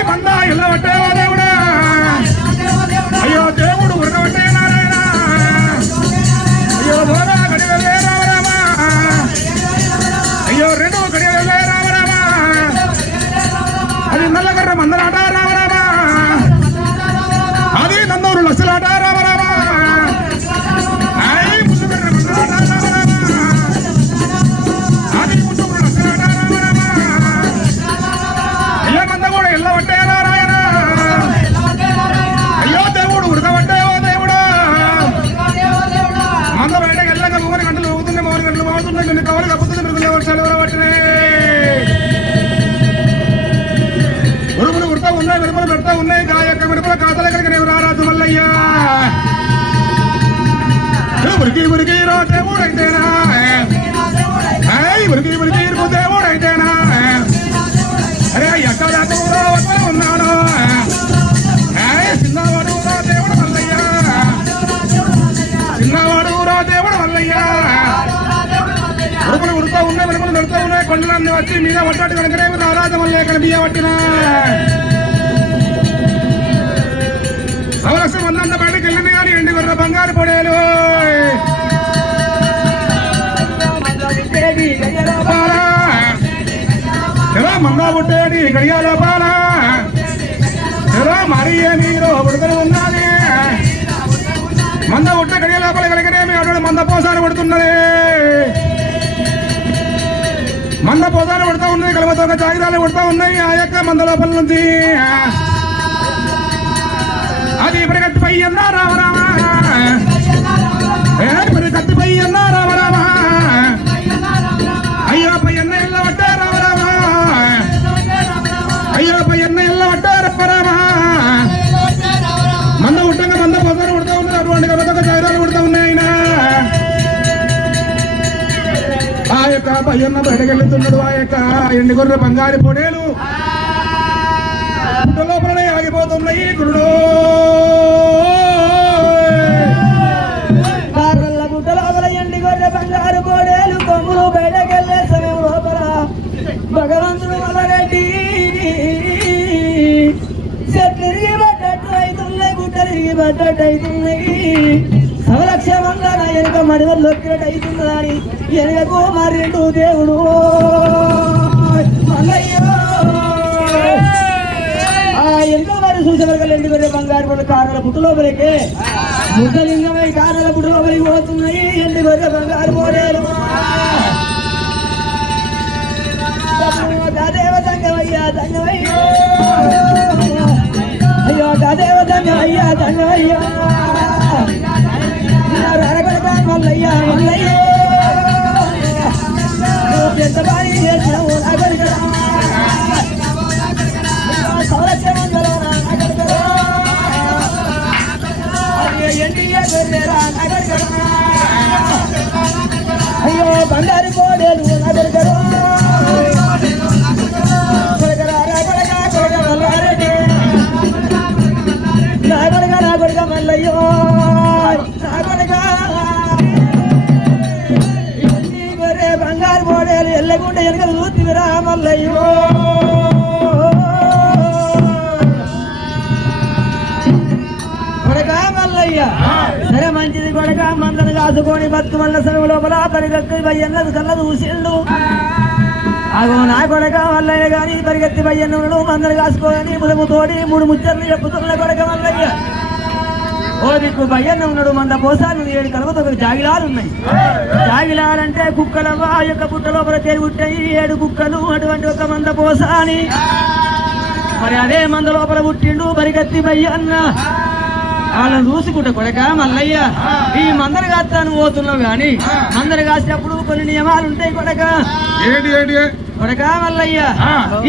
మందా ఇళ్ళ పట్టేవా దేవుడా అయ్యో దేవుడు ఉరకబట్టే నారాయణ అయ్యో భోగా గడి వెళ్ళే రామరామా అయ్యో రెండు గడి వెళ్ళే రామరామా అది నల్లగర్ర మందలాట రామరామా అది నందూరు లక్షలాట రామరామా ముందుగర్ర మందలాట రామరామా మంది వచ్చి మీద పట్టాడు కనుకనేమి రారాజమల్లే ఇక్కడ బియ్య పట్టిన సవలక్ష మందంత బయటకు వెళ్ళింది కానీ ఎండి గొర్రె బంగారు పొడేలు మందా పుట్టేది గడియా లోపాల మరి మీరు ఉడతలు ఉన్నది మంద పుట్టే గడియ లోపల కలిగినేమి అటు మంద పోసాలు పడుతున్నది మంద పోసాలు పడుతూ ఉన్నాయి కలమతో జాగిరాలు పడుతూ ఉన్నాయి ఆ యొక్క మంద లోపల నుంచి అది ఇప్పుడు కత్తిపై అన్నా రామరామ ఇప్పుడు కత్తిపై అన్నా రామరామ అయ్యో పై అన్న ఇళ్ళ పట్టే రామరామ అయ్యో పై అన్న ఇళ్ళ పట్టే రామరామ మంద ఉట్టంగా మంద పోసాలు పడుతూ ఉన్నాయి అటువంటి కలమతో జాగిరాలు పడుతూ ఉన్నాయి ఆయన ఆ యొక్క పయ్యన్న బయటకెళ్తున్నాడు ఆ యొక్క ఎండి గొర్రె బంగారు పొడేలు లోపలనే ఆగిపోతున్నాయి గురుడు గుట్ట లోపల ఎండి గొర్రె బంగారు పొడేలు కొమ్ములు బయటకెళ్లే సమయం లోపల భగవంతుడు మొదలెట్టి చెట్లు తిరిగి పడ్డట్టు అవుతున్నాయి గుట్ట తిరిగి పడ్డట్టు అవుతున్నాయి సవలక్ష మందన ఎనక మడివలు లొక్కినట్టు అవుతుందని ఎనకకు మరిండు దేవుడు ఎంతో వారు చూసేవారు ఎండి గొర్రె బంగారు పళ్ళు కారణాల పుట్టు లోపలికి ముద్దలింగమై కారణాల పుట్టు లోపలికి పోతున్నాయి ఎండి గొర్రె బంగారు పోడేలు దేవ దంగమయ్యా దంగమయ్యో అయ్యో దేవ దంగమయ్యా దంగమయ్యో రగడగా మల్లయ్యా మల్లయ్యో పెద్ద బారి చేసినావు రగడగా అయ్యో బంగారు పోడేలు నగరగరు నాగడగా మల్లయ్యో నాగడగా గొర్రె బంగారు పోడేలు ఎల్లకుండా వెనక చూతివిరా మల్లయ్యో సరే మంచిది కొడక మందను కాసుకొని బతుకు వల్ల సరువు లోపల పరిగెత్తి బయ్యన్నది కళ్ళ చూసిండు అగో నా కొడక వల్లయ్య గాని పరిగెత్తి బయ్యన్నుడు మందను కాసుకొని ముడుముతోటి 3 ముచ్చర్లు చెప్పుతున్న కొడక వల్లయ్య ఓ దిక్కు బయ్యన్న ఉన్నాడు మంద పోసాలు 7 కలవతో జాగిలాలున్నాయి జాగిలాలంటే కుక్కలవ్వ ఆ యొక్క పుట్ట లోపల తెరుగుట్టాయి 7 కుక్కలు అటువంటి ఒక మంద పోసాని మరి అదే మంద లోపల పుట్టిండు పరిగెత్తి బయ్యన్న వాళ్ళని చూసుకుంటా కొడక మల్లయ్య ఈ మందరు కాస్తాను పోతున్నావు గాని మందరు కాసేటప్పుడు కొన్ని నియమాలు ఉంటాయి కొడక కొడక మల్లయ్య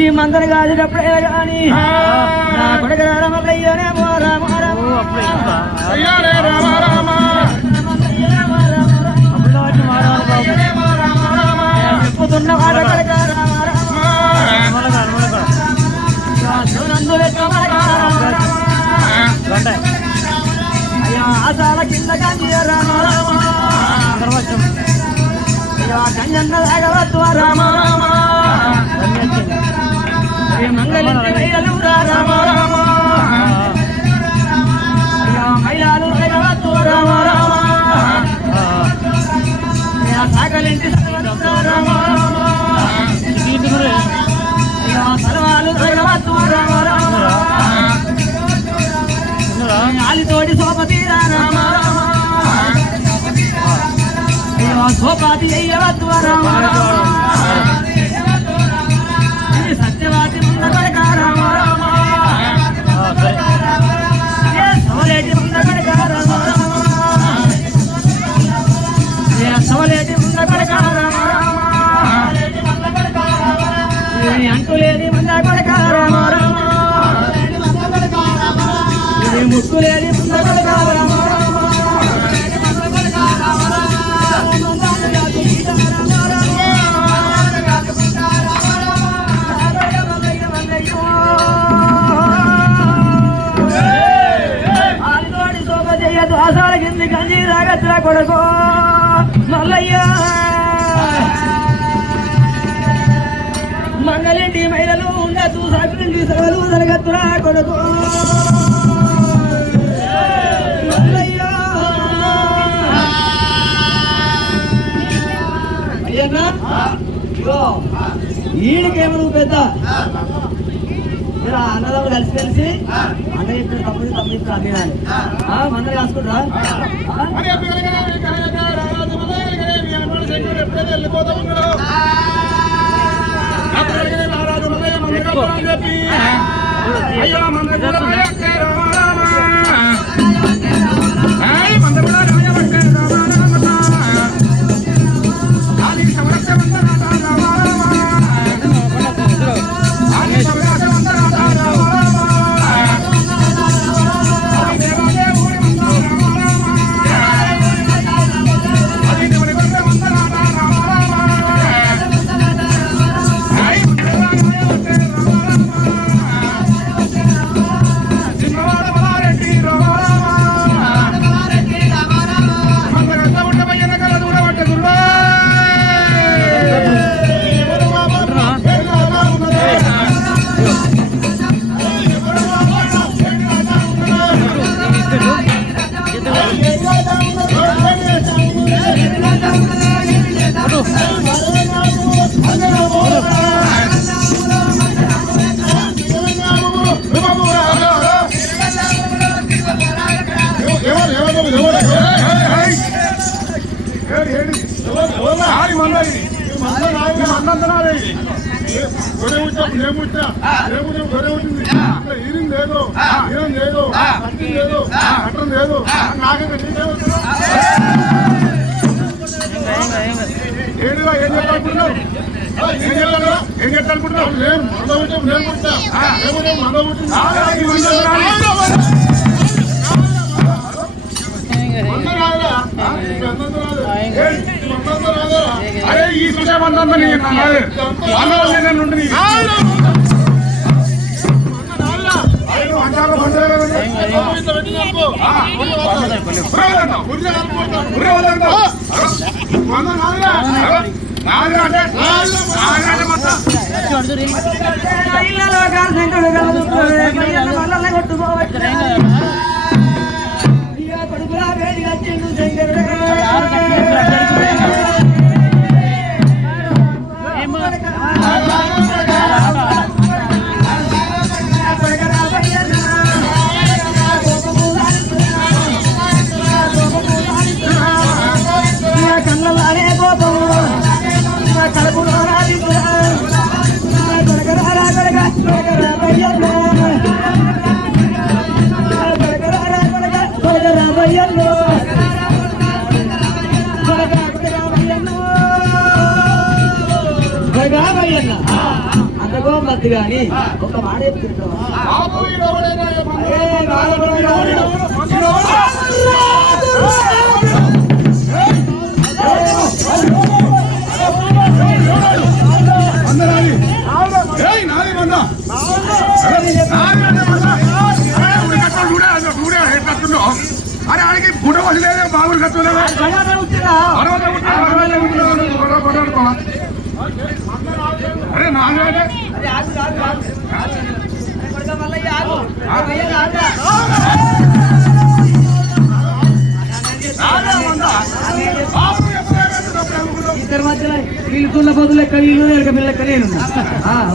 ఈ మందరు కాసేటప్పుడే గాని నా కొడక మల్లయ్యనే చెప్పుతున్న వాడ కొడక ఆశాల కింద గంజ రామ గంజన్న రాగవద్దు రామ మంగళంటే మైలలు రామ మైలాలు రాగవద్దు రామ సాగలింటి రామ సర్వాలు రాగవద్దు రామ ఆలితోటి సోపతి రామ సోపాతి అయ్యవద్దు రామ సత్యవాది ముంద కొడక రామ సోలేటి ముంద కొడక రామ సోలేటి ముంద కొడక రామ అంటులేని ముంద కొడక రామ ముక్కులేని ముంద కొడక రామ దోసాల కింది గంజి రాగత్ర కొడుకో మల్లయ్య సగలు జరగత్తురా కొడుకు మల్లయ్యా. అయ్యన్నా ఇగో ఈడికేమో నువ్వు పెద్ద అన్నదమ్ములు కలిసి అన్న చెప్పిన తమ్ముడు తమ్ముడు అడిగాలి మందరు కాసుకుంటారా అయ్యో ఏం చెప్తానుకుంటున్నావు అరే ఈ చూసే మందంతా అంతగో మద్దు గాని ఒక మాట అరే ఆడికి గుడ వదిలేదు బాబులు కట్టలేదు అరే నాలుగు ఇద్దరు మధ్యలో వీళ్ళు తుల్ల పొద్దులు లెక్క వీళ్ళు ఎడక పిల్లెక్క నేను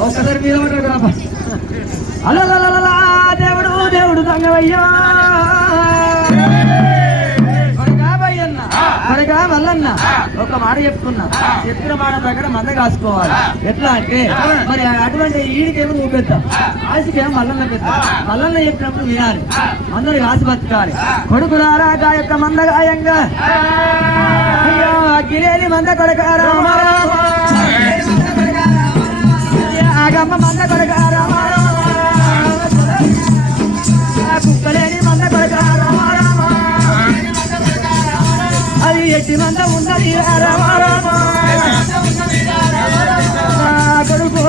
ఒక్కసారి మీద ఉంటారు అలా దేవుడు దేవుడు తంగవయ్యా కొడగా మల్లన్న ఒక మాట చెప్పుకున్నా చెప్పిన మాట ప్రకారం మంద కాసుకోవాలి ఎట్లా అంటే మరి అటువంటి ఈడికేమో నువ్వు పెద్ద ఆశకేమో మల్లన్న పెద్ద మల్లన్న చెప్పినప్పుడు వినాలి అందరు కాసి బతకాలి కొడుకులారా గాయొక్క మంద గాయంగా అయ్యో గిరేలి మంద కొడకారా ఆగమ్మ మంద కొడకారా కుక్కలేని మంద కొడకారా అది ఎట్టి మంద ఉన్నది కొడుకు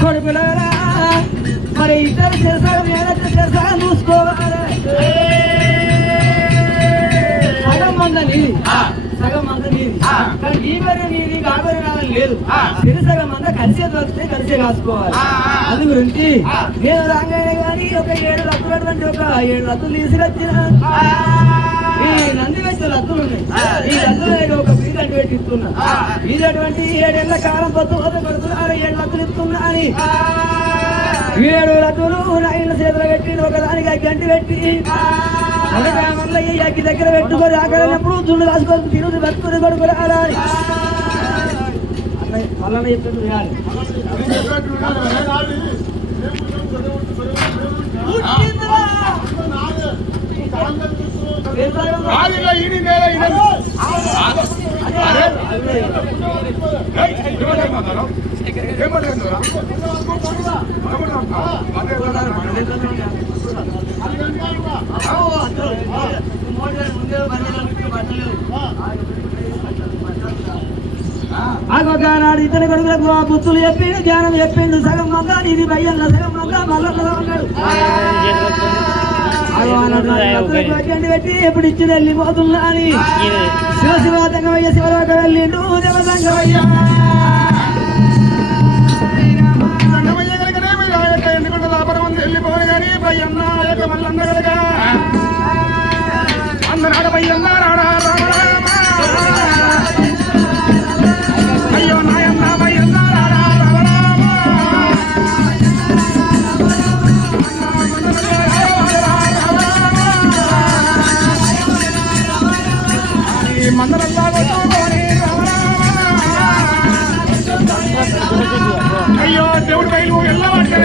కొడుకుల మరి ఇద్దరు చేసారు ఇది కాబట్టి లేదు తెలుసగా మంద కలిసే దొరికితే కలిసే కాసుకోవాలి అందు గురించి నేను రాగానే కానీ ఒక 7 రత్తులటువంటి ఒక 7 రత్తులు తీసుకొచ్చిన ఈ నంది వచ్చే రత్తులు ఉన్నాయి ఈ రత్తులు ఒక బీదంటు పెట్టి ఇస్తున్నా ఇటువంటి 7 ఏళ్ల కాలం పొత్తు కొడుతున్నారు 7 రత్తులు ఇస్తున్నా అని 7 రత్తులు నా ఇళ్ళ చేతులు పెట్టి ఒకదానికి గంటి పెట్టి అగ్గి దగ్గర పెట్టుకొని ఆకలినప్పుడు దుండు రాసుకొని తిరుగు బతుకుని కొడుకు రాలి మళ్ళీ చెప్తుంది కాదు నాడు ఇతని కొడుకులకు ఆ బుద్ధులు చెప్పిండు జ్ఞానం చెప్పిండు సగం మొగ్గ ఇది భయ్యన్న సగం మొగ్గ మల్లన్న ఉన్నాడు పెట్టి ఎప్పుడు ఇచ్చి వెళ్ళిపోతున్నా అని శివశివాతంగమయ్య శివలోక వెళ్ళిండు దేవతంగమయ్య వెళ్ళిపోయి కానీ భయ్యన్న మల్లన్న కలగా అందనాడ భయ్యన్న రాడా అయ్యో నాయన్న భయ్యన్న రాడా మందరల్లా అయ్యో దేవుడి బయలు వెళ్ళబట్టే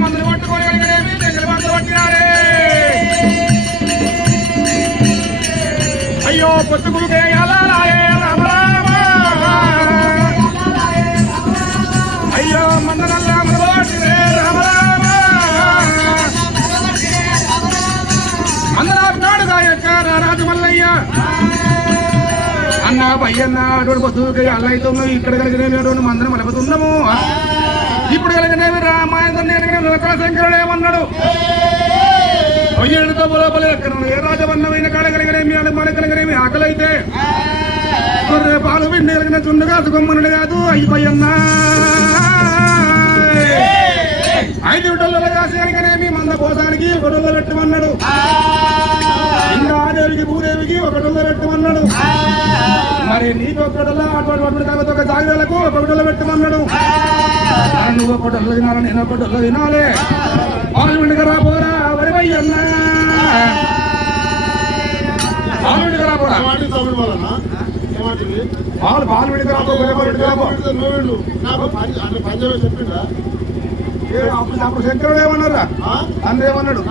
మందులు పట్టుకొని దగ్గర మందులు పట్టినారే అయ్యో పొత్తుకులుకే అలాయే రామ రామ అయ్యో మందనల్లా పట్టినే రామ రామ మందరాపు నాడుగా యొక్క రాజు మల్లయ్య అన్న పయ్యన్న అటువంటి పొత్తుకే అల్లయితున్నావు ఇక్కడ కలిగిన మందరం మలపుతున్నాము ఇప్పుడు కలిగినవి రామాయణ శంకరుడు ఏమన్నాడు ఒయ్యేళ్ళతో లోపల ఏ రాజవన్నమైన కాడ కలిగినేమి మన కలిగినేమి ఆకలైతే గొర్రె పాలు పిండి కలిగిన చుండు కాదు గొమ్మనుడు కాదు అయిపోయన్నా 5 విటల్లో కాసి కలిగినేమి మంద పోసానికి 1 డొల్ల పెట్టమన్నాడు ఇంకా దేవికి భూదేవికి 1 డొల్ల పెట్టమన్నాడు మరి నీకు 1 డొల్ల అటువంటి కాబట్టి ఒక జాగ్రత్తలకు 1 డొల్ల పెట్టమన్నాడు నువ్వు 1 డొల్ల తినాలి నేను 1 డొల్ల తినాలి పాలు విండుగా పోరా వరి వయ్యన్నా పాలు విండుగా పోరా పాలు విండుగా అప్పుడు శంకరుడు ఏమన్నారా అన్న ఏమన్నాడు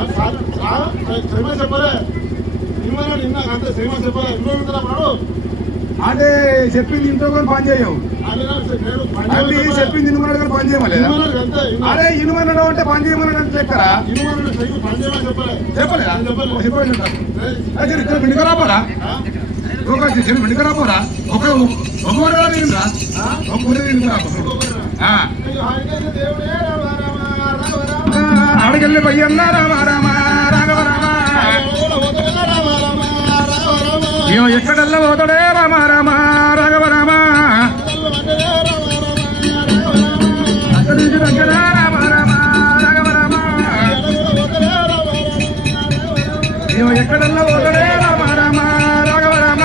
అంటే చెప్పింది ఇంట్లో కానీ పని చేయవు అంటే చెప్పింది ఇనుమన్నాడు కానీ పని చేయమలేదు అరే ఇనుమన్నాడు అంటే పని చేయమన్నాడు అంటే చెక్కరా చెప్పలేదా చెప్పలేదు ఇక్కడ విండుగా రాపోరా విండుగా రాపోరా ఒక ఆడకెళ్ళి పయ్యన్న రామ రామ రాఘవ రామ ఎక్కడల్లా పోతాడే రామ రామ రాఘవ రామ అక్కడి నుంచి దగ్గర రామ రామ రాఘవ రామ ఎక్కడల్లా పోతాడే రామ రామ రాఘవ రామ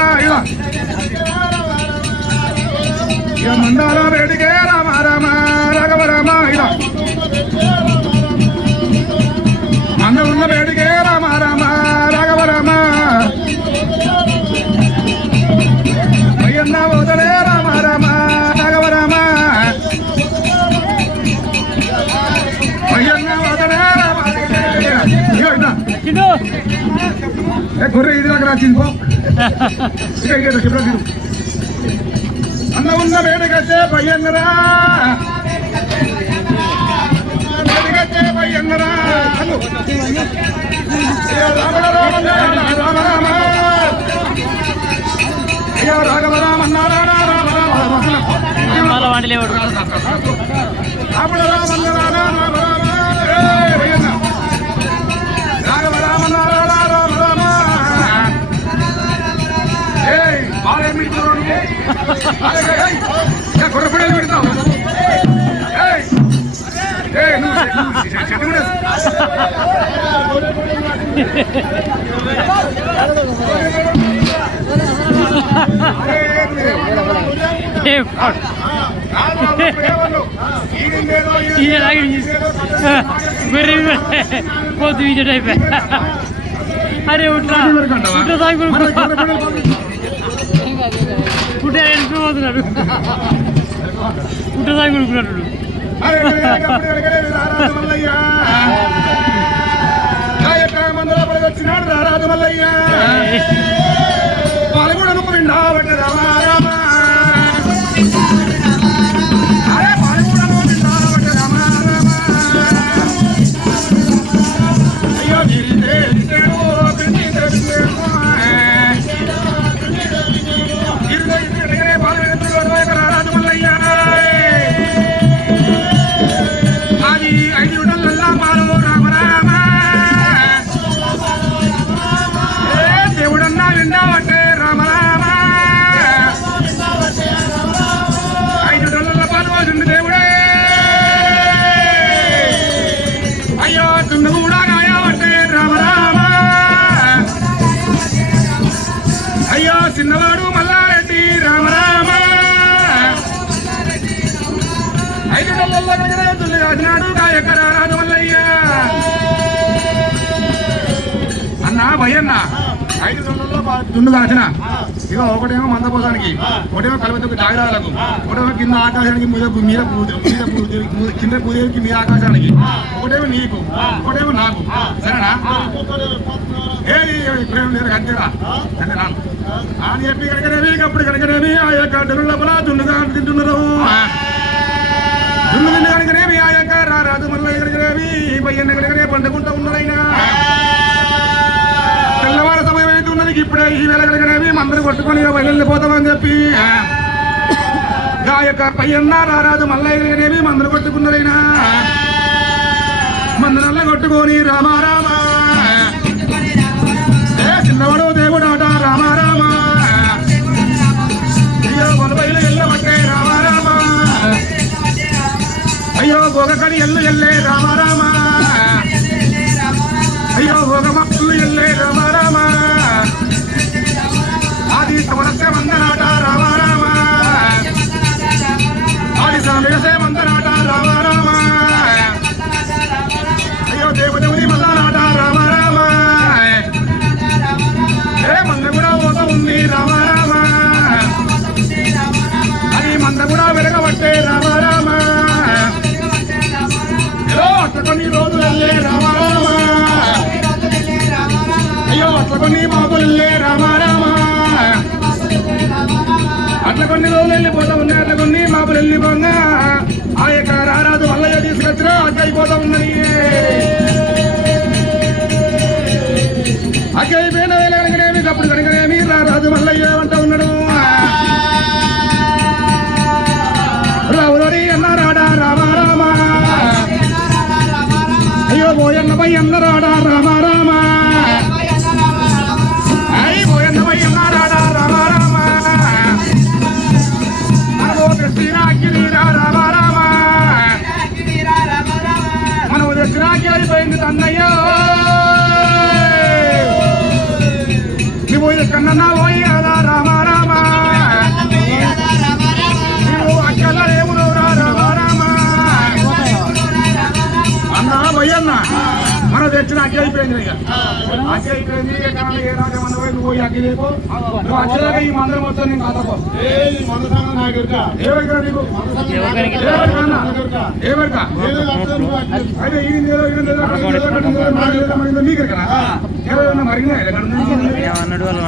ఇక మందాల వేడికే రామ రామ రాఘవ రామ ఇలా మంద ఉన్న వేడికే రామ రామ రాఘవ రామ గొర్రె ఇది దాకా రాచింది పో చెప్పు అన్న ఉన్న వేడికచ్చే పయ్యన్నరా వేడికచ్చే పయ్యన్నరా రామ రామ రామ రామ అయ్యో రాఘవ రామన్నారా రామ రామ వాళ్ళ వాడలేవాడు రామ రామన్నారా రామ రామ రాఘవ రామన్నారా రామ రామ కొరపడేది పెడతావు పోతు విజయ్ అయిపోయా అరే ఉట్రా ఉట్రా సాగు పుట్టే పోతున్నాడు పుట్ట సాగు కొడుకున్నాడు వచ్చినాడు రారాజు మల్లయ్య పాలగూడను నిండా పట్టే రామ రామ అరే పాలగూడను నిండా పట్టే రామ రామ అయ్యో రారాజు మల్లయ్య అది 5 విడలల్లా పాలు రామ రామ దేవుడన్నా విండావట్టే రామ రామ 5 విడలల్ల పాలు పోసింది దేవుడే అయ్యో తున్ను కూడా గాయవట్టే రామ రామ అయ్యో చిన్నవాడు మల్లారెడ్డి రామ రామ 5 విడలల్ల తుల్లి రాసినాడు గాయక రారాజు మల్లయ్య అన్నా భయన్న 5 రోజుల్లో దున్ను దాచిన ఇక ఒకటేమో మందపోసానికి ఒకటేమో కలపతికి జాగ్రత్తలకు ఒకటేమో కింద ఆకాశానికి కింద పూజకి మీద ఆకాశానికి ఒకటేమో నీకు ఒకటేమో నాకు సరేనా ఏది ఇప్పుడేమో లేదు అంతేరా అంతే రాను అని చెప్పి కనుకనేవి అప్పుడు కనుకనేవి ఆ యొక్క దున్ను లోపల దున్నుగా తింటున్నారు దున్ను తిండి కనుకనేవి ఆ యొక్క రారాజు మళ్ళీ కనుకనేవి పయ్యన్న కనుకనే పండుకుంటూ ఉన్నారైనా తెల్లవారు సమయం అయితే ఉన్నది ఇప్పుడే ఈ వేళ కలిగినవి మందరు కొట్టుకొని వెళ్ళిపోతామని చెప్పి గాయక పయ్యన్న రారాజు మల్లయ్య కలిగినవి మందరు కొట్టుకున్నారైనా మందరల్ల కొట్టుకొని రామారామ చిన్నవాడు దేవుడు ఆట రామారామ అయ్యో కొనబైలు ఎల్లబట్టే రామారామ అయ్యో గోగకని ఎల్లే రామారామ అయ్యో భోగమల్లు ఎల్లే రామ రామ ఆది సమరస్య మందనాట రామ రామ ఆది సమరస్య మందనాట రామ రామ అయ్యో దేవదేవుని మల్లనాట రామ రామ ఏ మంద కూడా ఓత ఉంది రామ రామ అది మంద కూడా వెలగబట్టే రామ రామ అట్లా కొన్ని రోజులు వెళ్ళే రామ రామ అయ్యో అట్లా కొన్ని బాబులే రామ రామ అట్లా కొన్ని రోజులు వెళ్ళిపోతా ఉన్నాయి అట్లా కొన్ని బాబులు వెళ్ళిపోగా ఆ యొక్క రారాజు మల్లయ్య తీసుకొచ్చినా అక్క అయిపోతా ఉన్నది అక్క అయిపోయిన వేళ కనుకనేమి అప్పుడు కనుకనేమి రారాజు మల్లయ్య అంటా ఉన్నాడు రావులరి అన్న రాడా రామ రామ అయ్యో పోయన్న పై అన్న రాడా రామ రామ మనం దక్షిణాకి అయిపోయింది తన్నయ్యో నువ్వు ఎక్కడన్నా పోయి కదా రామ రామ నువ్వు అక్కడ ఏముడు రామ రామ అన్నా భయన్న మన తెచ్చిన అగ్గి అయిపోయింది ఇక అగ్గి అయిపోయింది ఏ రాజమన్న పోయి నువ్వు పోయి అగ్గి లేకు నువ్వు వచ్చేదాకా ఈ మందరం మొత్తం నేను కాదపో ఏమరికా అయితే ఈ నీకు ఎవరైనా మరిగినా అన్నాడు వాళ్ళు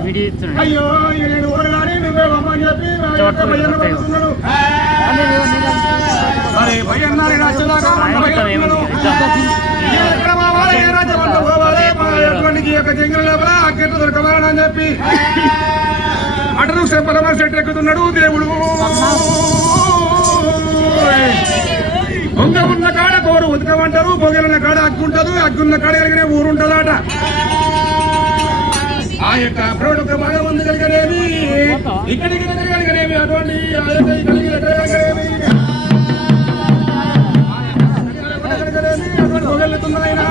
వీడియో ఇస్తున్నాడు. అయ్యో నేను ఓడగాని నువ్వే అమ్మని చెప్పి అరే భయ్యన్నా జంగల్ లోపల అగ్గెట్టు దొరకవాలని చెప్పి అటను చెప్పలమా సెట్ ఎక్కుతున్నాడు దేవుడు దొంగ ఉన్న కాడ కోరు ఉతకమంటారు పొగలున్న కాడ అగ్గుంటదు అగ్గున్న కాడ కలిగిన ఊరుంటదట ఆ యొక్క ప్రోడక్ట్ బాగా ఉంది కలిగనేమి ఇక్కడికి కలిగనేమి అటువంటి పొగలుతున్నాయినా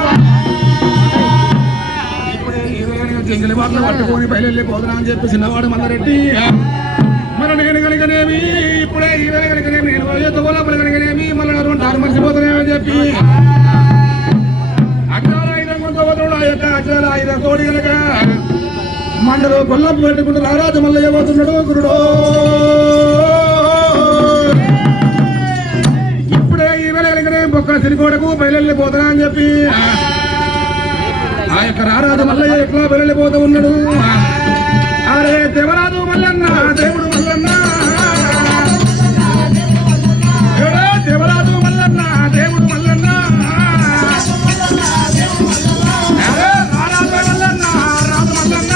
ఇప్పుడే జంగిలి బాటలు పట్టుకొని బయలు పోతున్నా అని చెప్పి చిన్నవాడు మల్లారెడ్డి మన నేను కలిగనేమి ఇప్పుడే ఈవేళ కలిగనేమి నేను తోలాపల కలిగనేమి మళ్ళీ తాను మర్చిపోతున్నామని చెప్పి అగ్రాల ఐదం కొంత ఆ యొక్క అగ్రాల ఐదం తోడి కనుక మండలు గొల్లం పెట్టుకుంటూ రారాజు మల్లయ్య పోతున్నాడు గురుడు ఇప్పుడే ఈవేళ కలిగనే బొక్క సిరికోడకు బయలుపోతున్నా అని చెప్పి ఆ యొక్క రారాజు మల్లయ్య ఎట్లా బయలుపోతూ ఉన్నాడు అరే దేవరాజు మల్లన్న దేవుడు మల్లన్న దేవరాజు మల్లన్న దేవుడు మల్లన్న రారాజు మల్లన్న రాజు మల్లన్న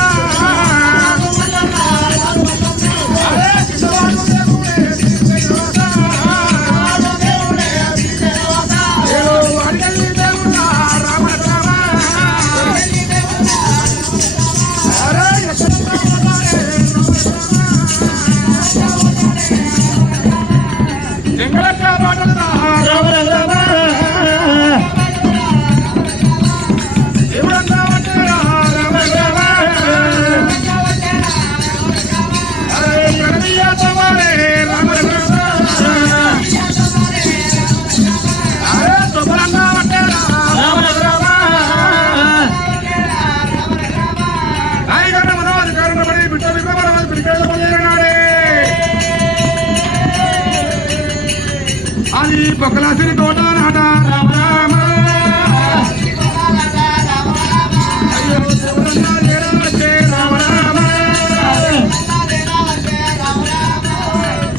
అది బొక్కలాసిరి తోట నాట రామ రామ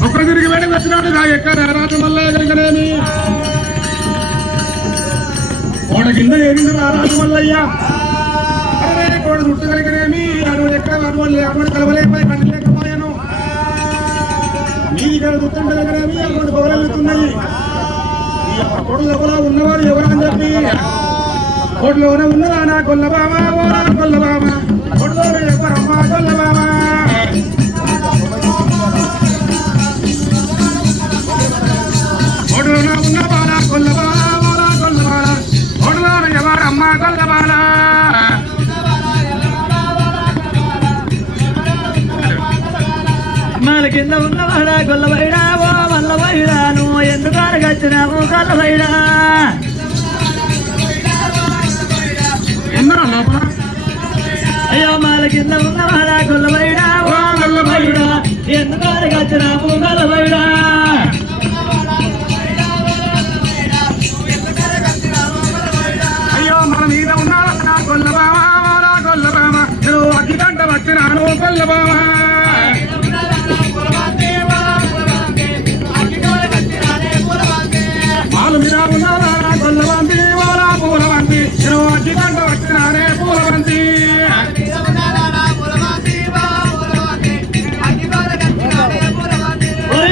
ఒక్క తిరిగి వెళ్ళి వచ్చినాడు నా ఎక్కడ రారాజు మల్లయ్య కలిగనేమి కోట కింద ఏగింది రారాజు మల్లయ్య అరే కోట చుట్టు కలిగనేమి అటువంటి ఎక్కడ అటువంటి కలవలేకపోయి కండి లేకపోయాను మీది ఇక్కడ చుట్టం కలిగనేమి అటువంటి పొగలెళ్తున్నాయి కోటలో కూడా ఉన్నవారు ఎవరని చెప్పి కోటలోనే ఉన్నదా నా కొల్లబామా ఓరా కొల్లబామా కోటలో ఎవరమ్మా కొల్లబామా కోటలోనే ఉన్నవారా కొల్లబాలా ఓరా కొల్లబాలా కోటలో ఎవరమ్మా కొల్లబాలా మాల కింద ఉన్నవాడా గొల్లబైడా ఓ మల్లబైడా నువ్వు ఎందుకు అరగచ్చినావు గొల్లబైడా అయ్యో మాల కింద ఉన్నవాడా గొల్లబైడా ఓ మల్లబైడా ఎందుకు అరగచ్చినావు గొల్లబైడా అయ్యో మన మీద ఉన్నావా కొల్లబామా ఓరా కొల్లబామా నువ్వు అగ్గి గంట వచ్చినాను కొల్లబామా మాలు మీద ఉన్నారా కొల్లబంతి ఓరా పూలబంతి నువ్వు అగ్గి గంట వచ్చినానే పూలబంతి ఓ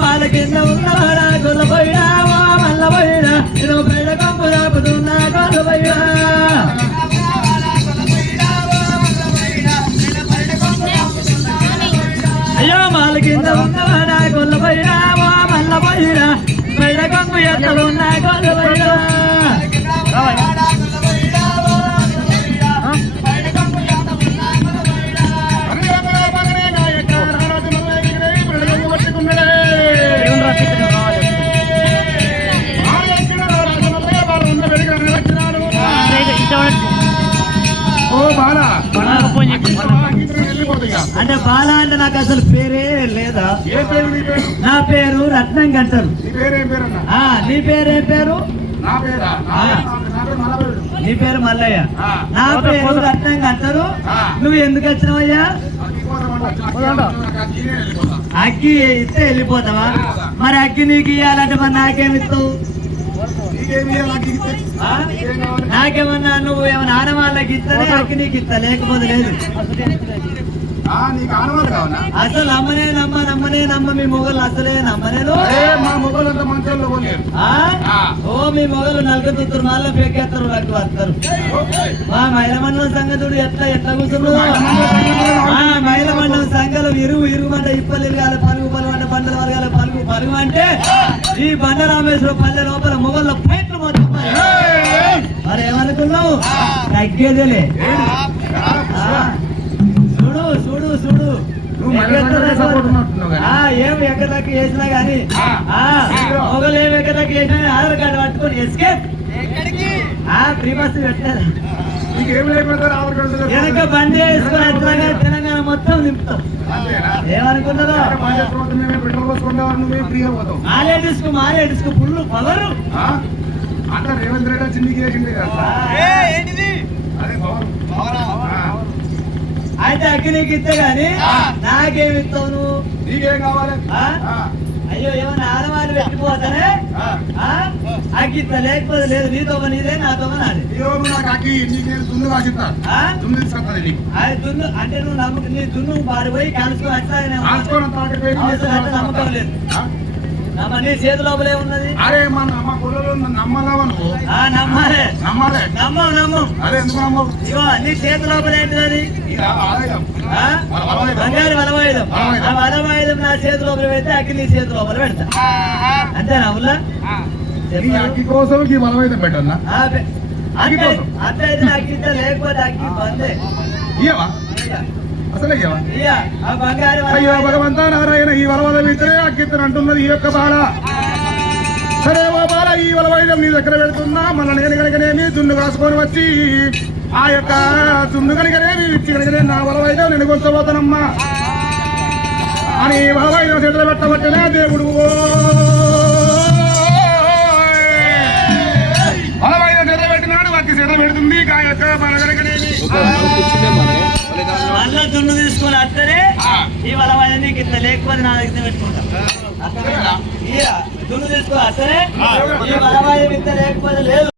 మాల కింద ఉన్నవాడా గొల్ల పోయినా మల్ల పోయినా నేను బయట కంపు రాపుతున్నా గొల్ల పోయినా అయ్యో మాల కింద ఉన్నవాడా గొల్ల పోయినా మల్ల పోయినా బయట కంపు ఎత్తలున్నా గొల్ల పోయినా ఓ బాలా అంటే బాల అంటే నాకు అసలు పేరే లేదా ఏ పేరు నీ పేరు? నా పేరు రత్నం గంటలు నీ పేరేం పేరన్నా? నీ పేరేం పేరు నా పేరా? నా పేరు మల్లవేడు. నీ పేరు మల్లయ్య ఆ. నా పేరు రత్నం గంటలు ఆ. నువ్వు ఎందుకు వచ్చినావయ్యా అక్కి ఇస్తే వెళ్ళిపోతావా మరి అక్కి నీకు ఇయ్యాలంటే మరి నాకేమి ఇస్తావు ఆ? నాకేమన్నా నువ్వు ఏమన్నా ఆనవాళ్ళకి ఇస్తేనే అక్కి నీకు ఇస్తా లేకపోతే లేదు నీకు ఆనవాళ్ళు కావాలా? అసలు నమ్మనే నమ్మ మీ మొగలు అసలే నమ్మలేదు మా మొబైల్ అంతా మంచోళ్ళు పోలేరు. ఓ మీ మొగలు నలుగుతున్నారు మళ్ళీ పెక్కేస్తారు నాకు వస్తారు మా మైలమండలం సంగతుడు ఎట్లా కూర్చున్నావు మైలమండలం సంఘాలు ఇరుమంట ఇప్పలు ఇరగాలి పలుగు అంటే బండలు వరగాలి పలుగు అంటే ఈ బండ రామేశ్వరం పల్లె లోపల మొగళ్ళ పైట్లు మొత్తం మరి ఏమనుకున్నావు తగ్గేదేలే చూడు ఏం ఎక్కడకి వేసినా గానీ మొగలు ఏం ఎక్కడకి వేసినా ఆధార్ కార్డు పట్టుకొని ఎస్కేప్ ఫ్రీ బస్ పెట్టారు నీకేం లేకపోతే ఆధార్ కార్డు వెనక బండి వేసుకొని వచ్చినాక తెలంగాణ మొత్తం నింపుతాం ఏమనుకున్నారో పెట్రోల్ పోసుకుంటావు నువ్వే ఫ్రీగా పోతావు. మాలేడుసుకు ఫుల్ పవరు అంటే రేవంత్ రెడ్డి చిన్నికి వేసింది కదా అదే పవర్. అయితే అగ్నికి ఇస్తే గాని నాకేమి ఇస్తావు నువ్వు నీకేం కావాలి? అయ్యో ఏమన్నా ఆడవాళ్ళు పెట్టిపోతానే అగ్గిస్తా లేకపోతే లేదు నీతో నీదే నాతో నాది నాకు అగ్గి నీకు నేను దున్ను కాసిస్తా దున్ను తీసుకొస్తాను నీకు. అది దున్ను అంటే నువ్వు నమ్మకం నీ దున్ను పాడిపోయి కాల్చుకొని నమ్మకం లేదు నీ చేతి లోపలే ఉన్నది అరే మా కుర్రలు నమ్మలేవా నువ్వు? నమ్మాలే నమ్మాలే. నమ్మవు అదే ఎందుకు నమ్మవు? ఇగో నీ చేతి లోపల ఏంటిది ఇలా ఆదాయం. బంగారు వలవాయుధం ఆ వలవాయుధం నా చేతి లోపల పెడితే అగ్గి నీ చేతి లోపల పెడతా అంతేనా ఉల్లా ఈ అగ్గి కోసం ఈ బలమైతే పెట్టన్నా అట్లా అయితే అగ్గితే లేకపోతే అగ్గి బందే ఇయ్యవా? అసలే ఇయ్యవా? ఆ బంగారు అయ్యో భగవంతా నారాయణ ఈ వలవల విత్తనే అగ్గిత్తని అంటున్నది ఈ యొక్క బాల. సరే ఓ బాల ఈ వలవైద్యం నీ దగ్గర పెడుతున్నా మళ్ళీ నేను కనుకనేమి దున్ను కాసుకొని వచ్చి ఆ యొక్క దున్ను కనుకనేమి ఇచ్చి కనుకనే నా వలవైద్యం నేను కొంచబోతానమ్మా అని వలవైద్యం చేతులు పెట్టబట్టనే దేవుడు వలవైద్యం చేతులు పెట్టినాడు వచ్చి చేతులు పెడుతుంది ఆ యొక్క మన కనుకనేమి మళ్ళా దున్ను తీసుకొని వస్తేనే ఈ వలవాయి నీకు ఇంత లేకపోతే నా దగ్గర పెట్టుకుంటాం దున్ను తీసుకొని వస్తేనే ఈ వలవాయి ఇంత లేకపోతే లేదు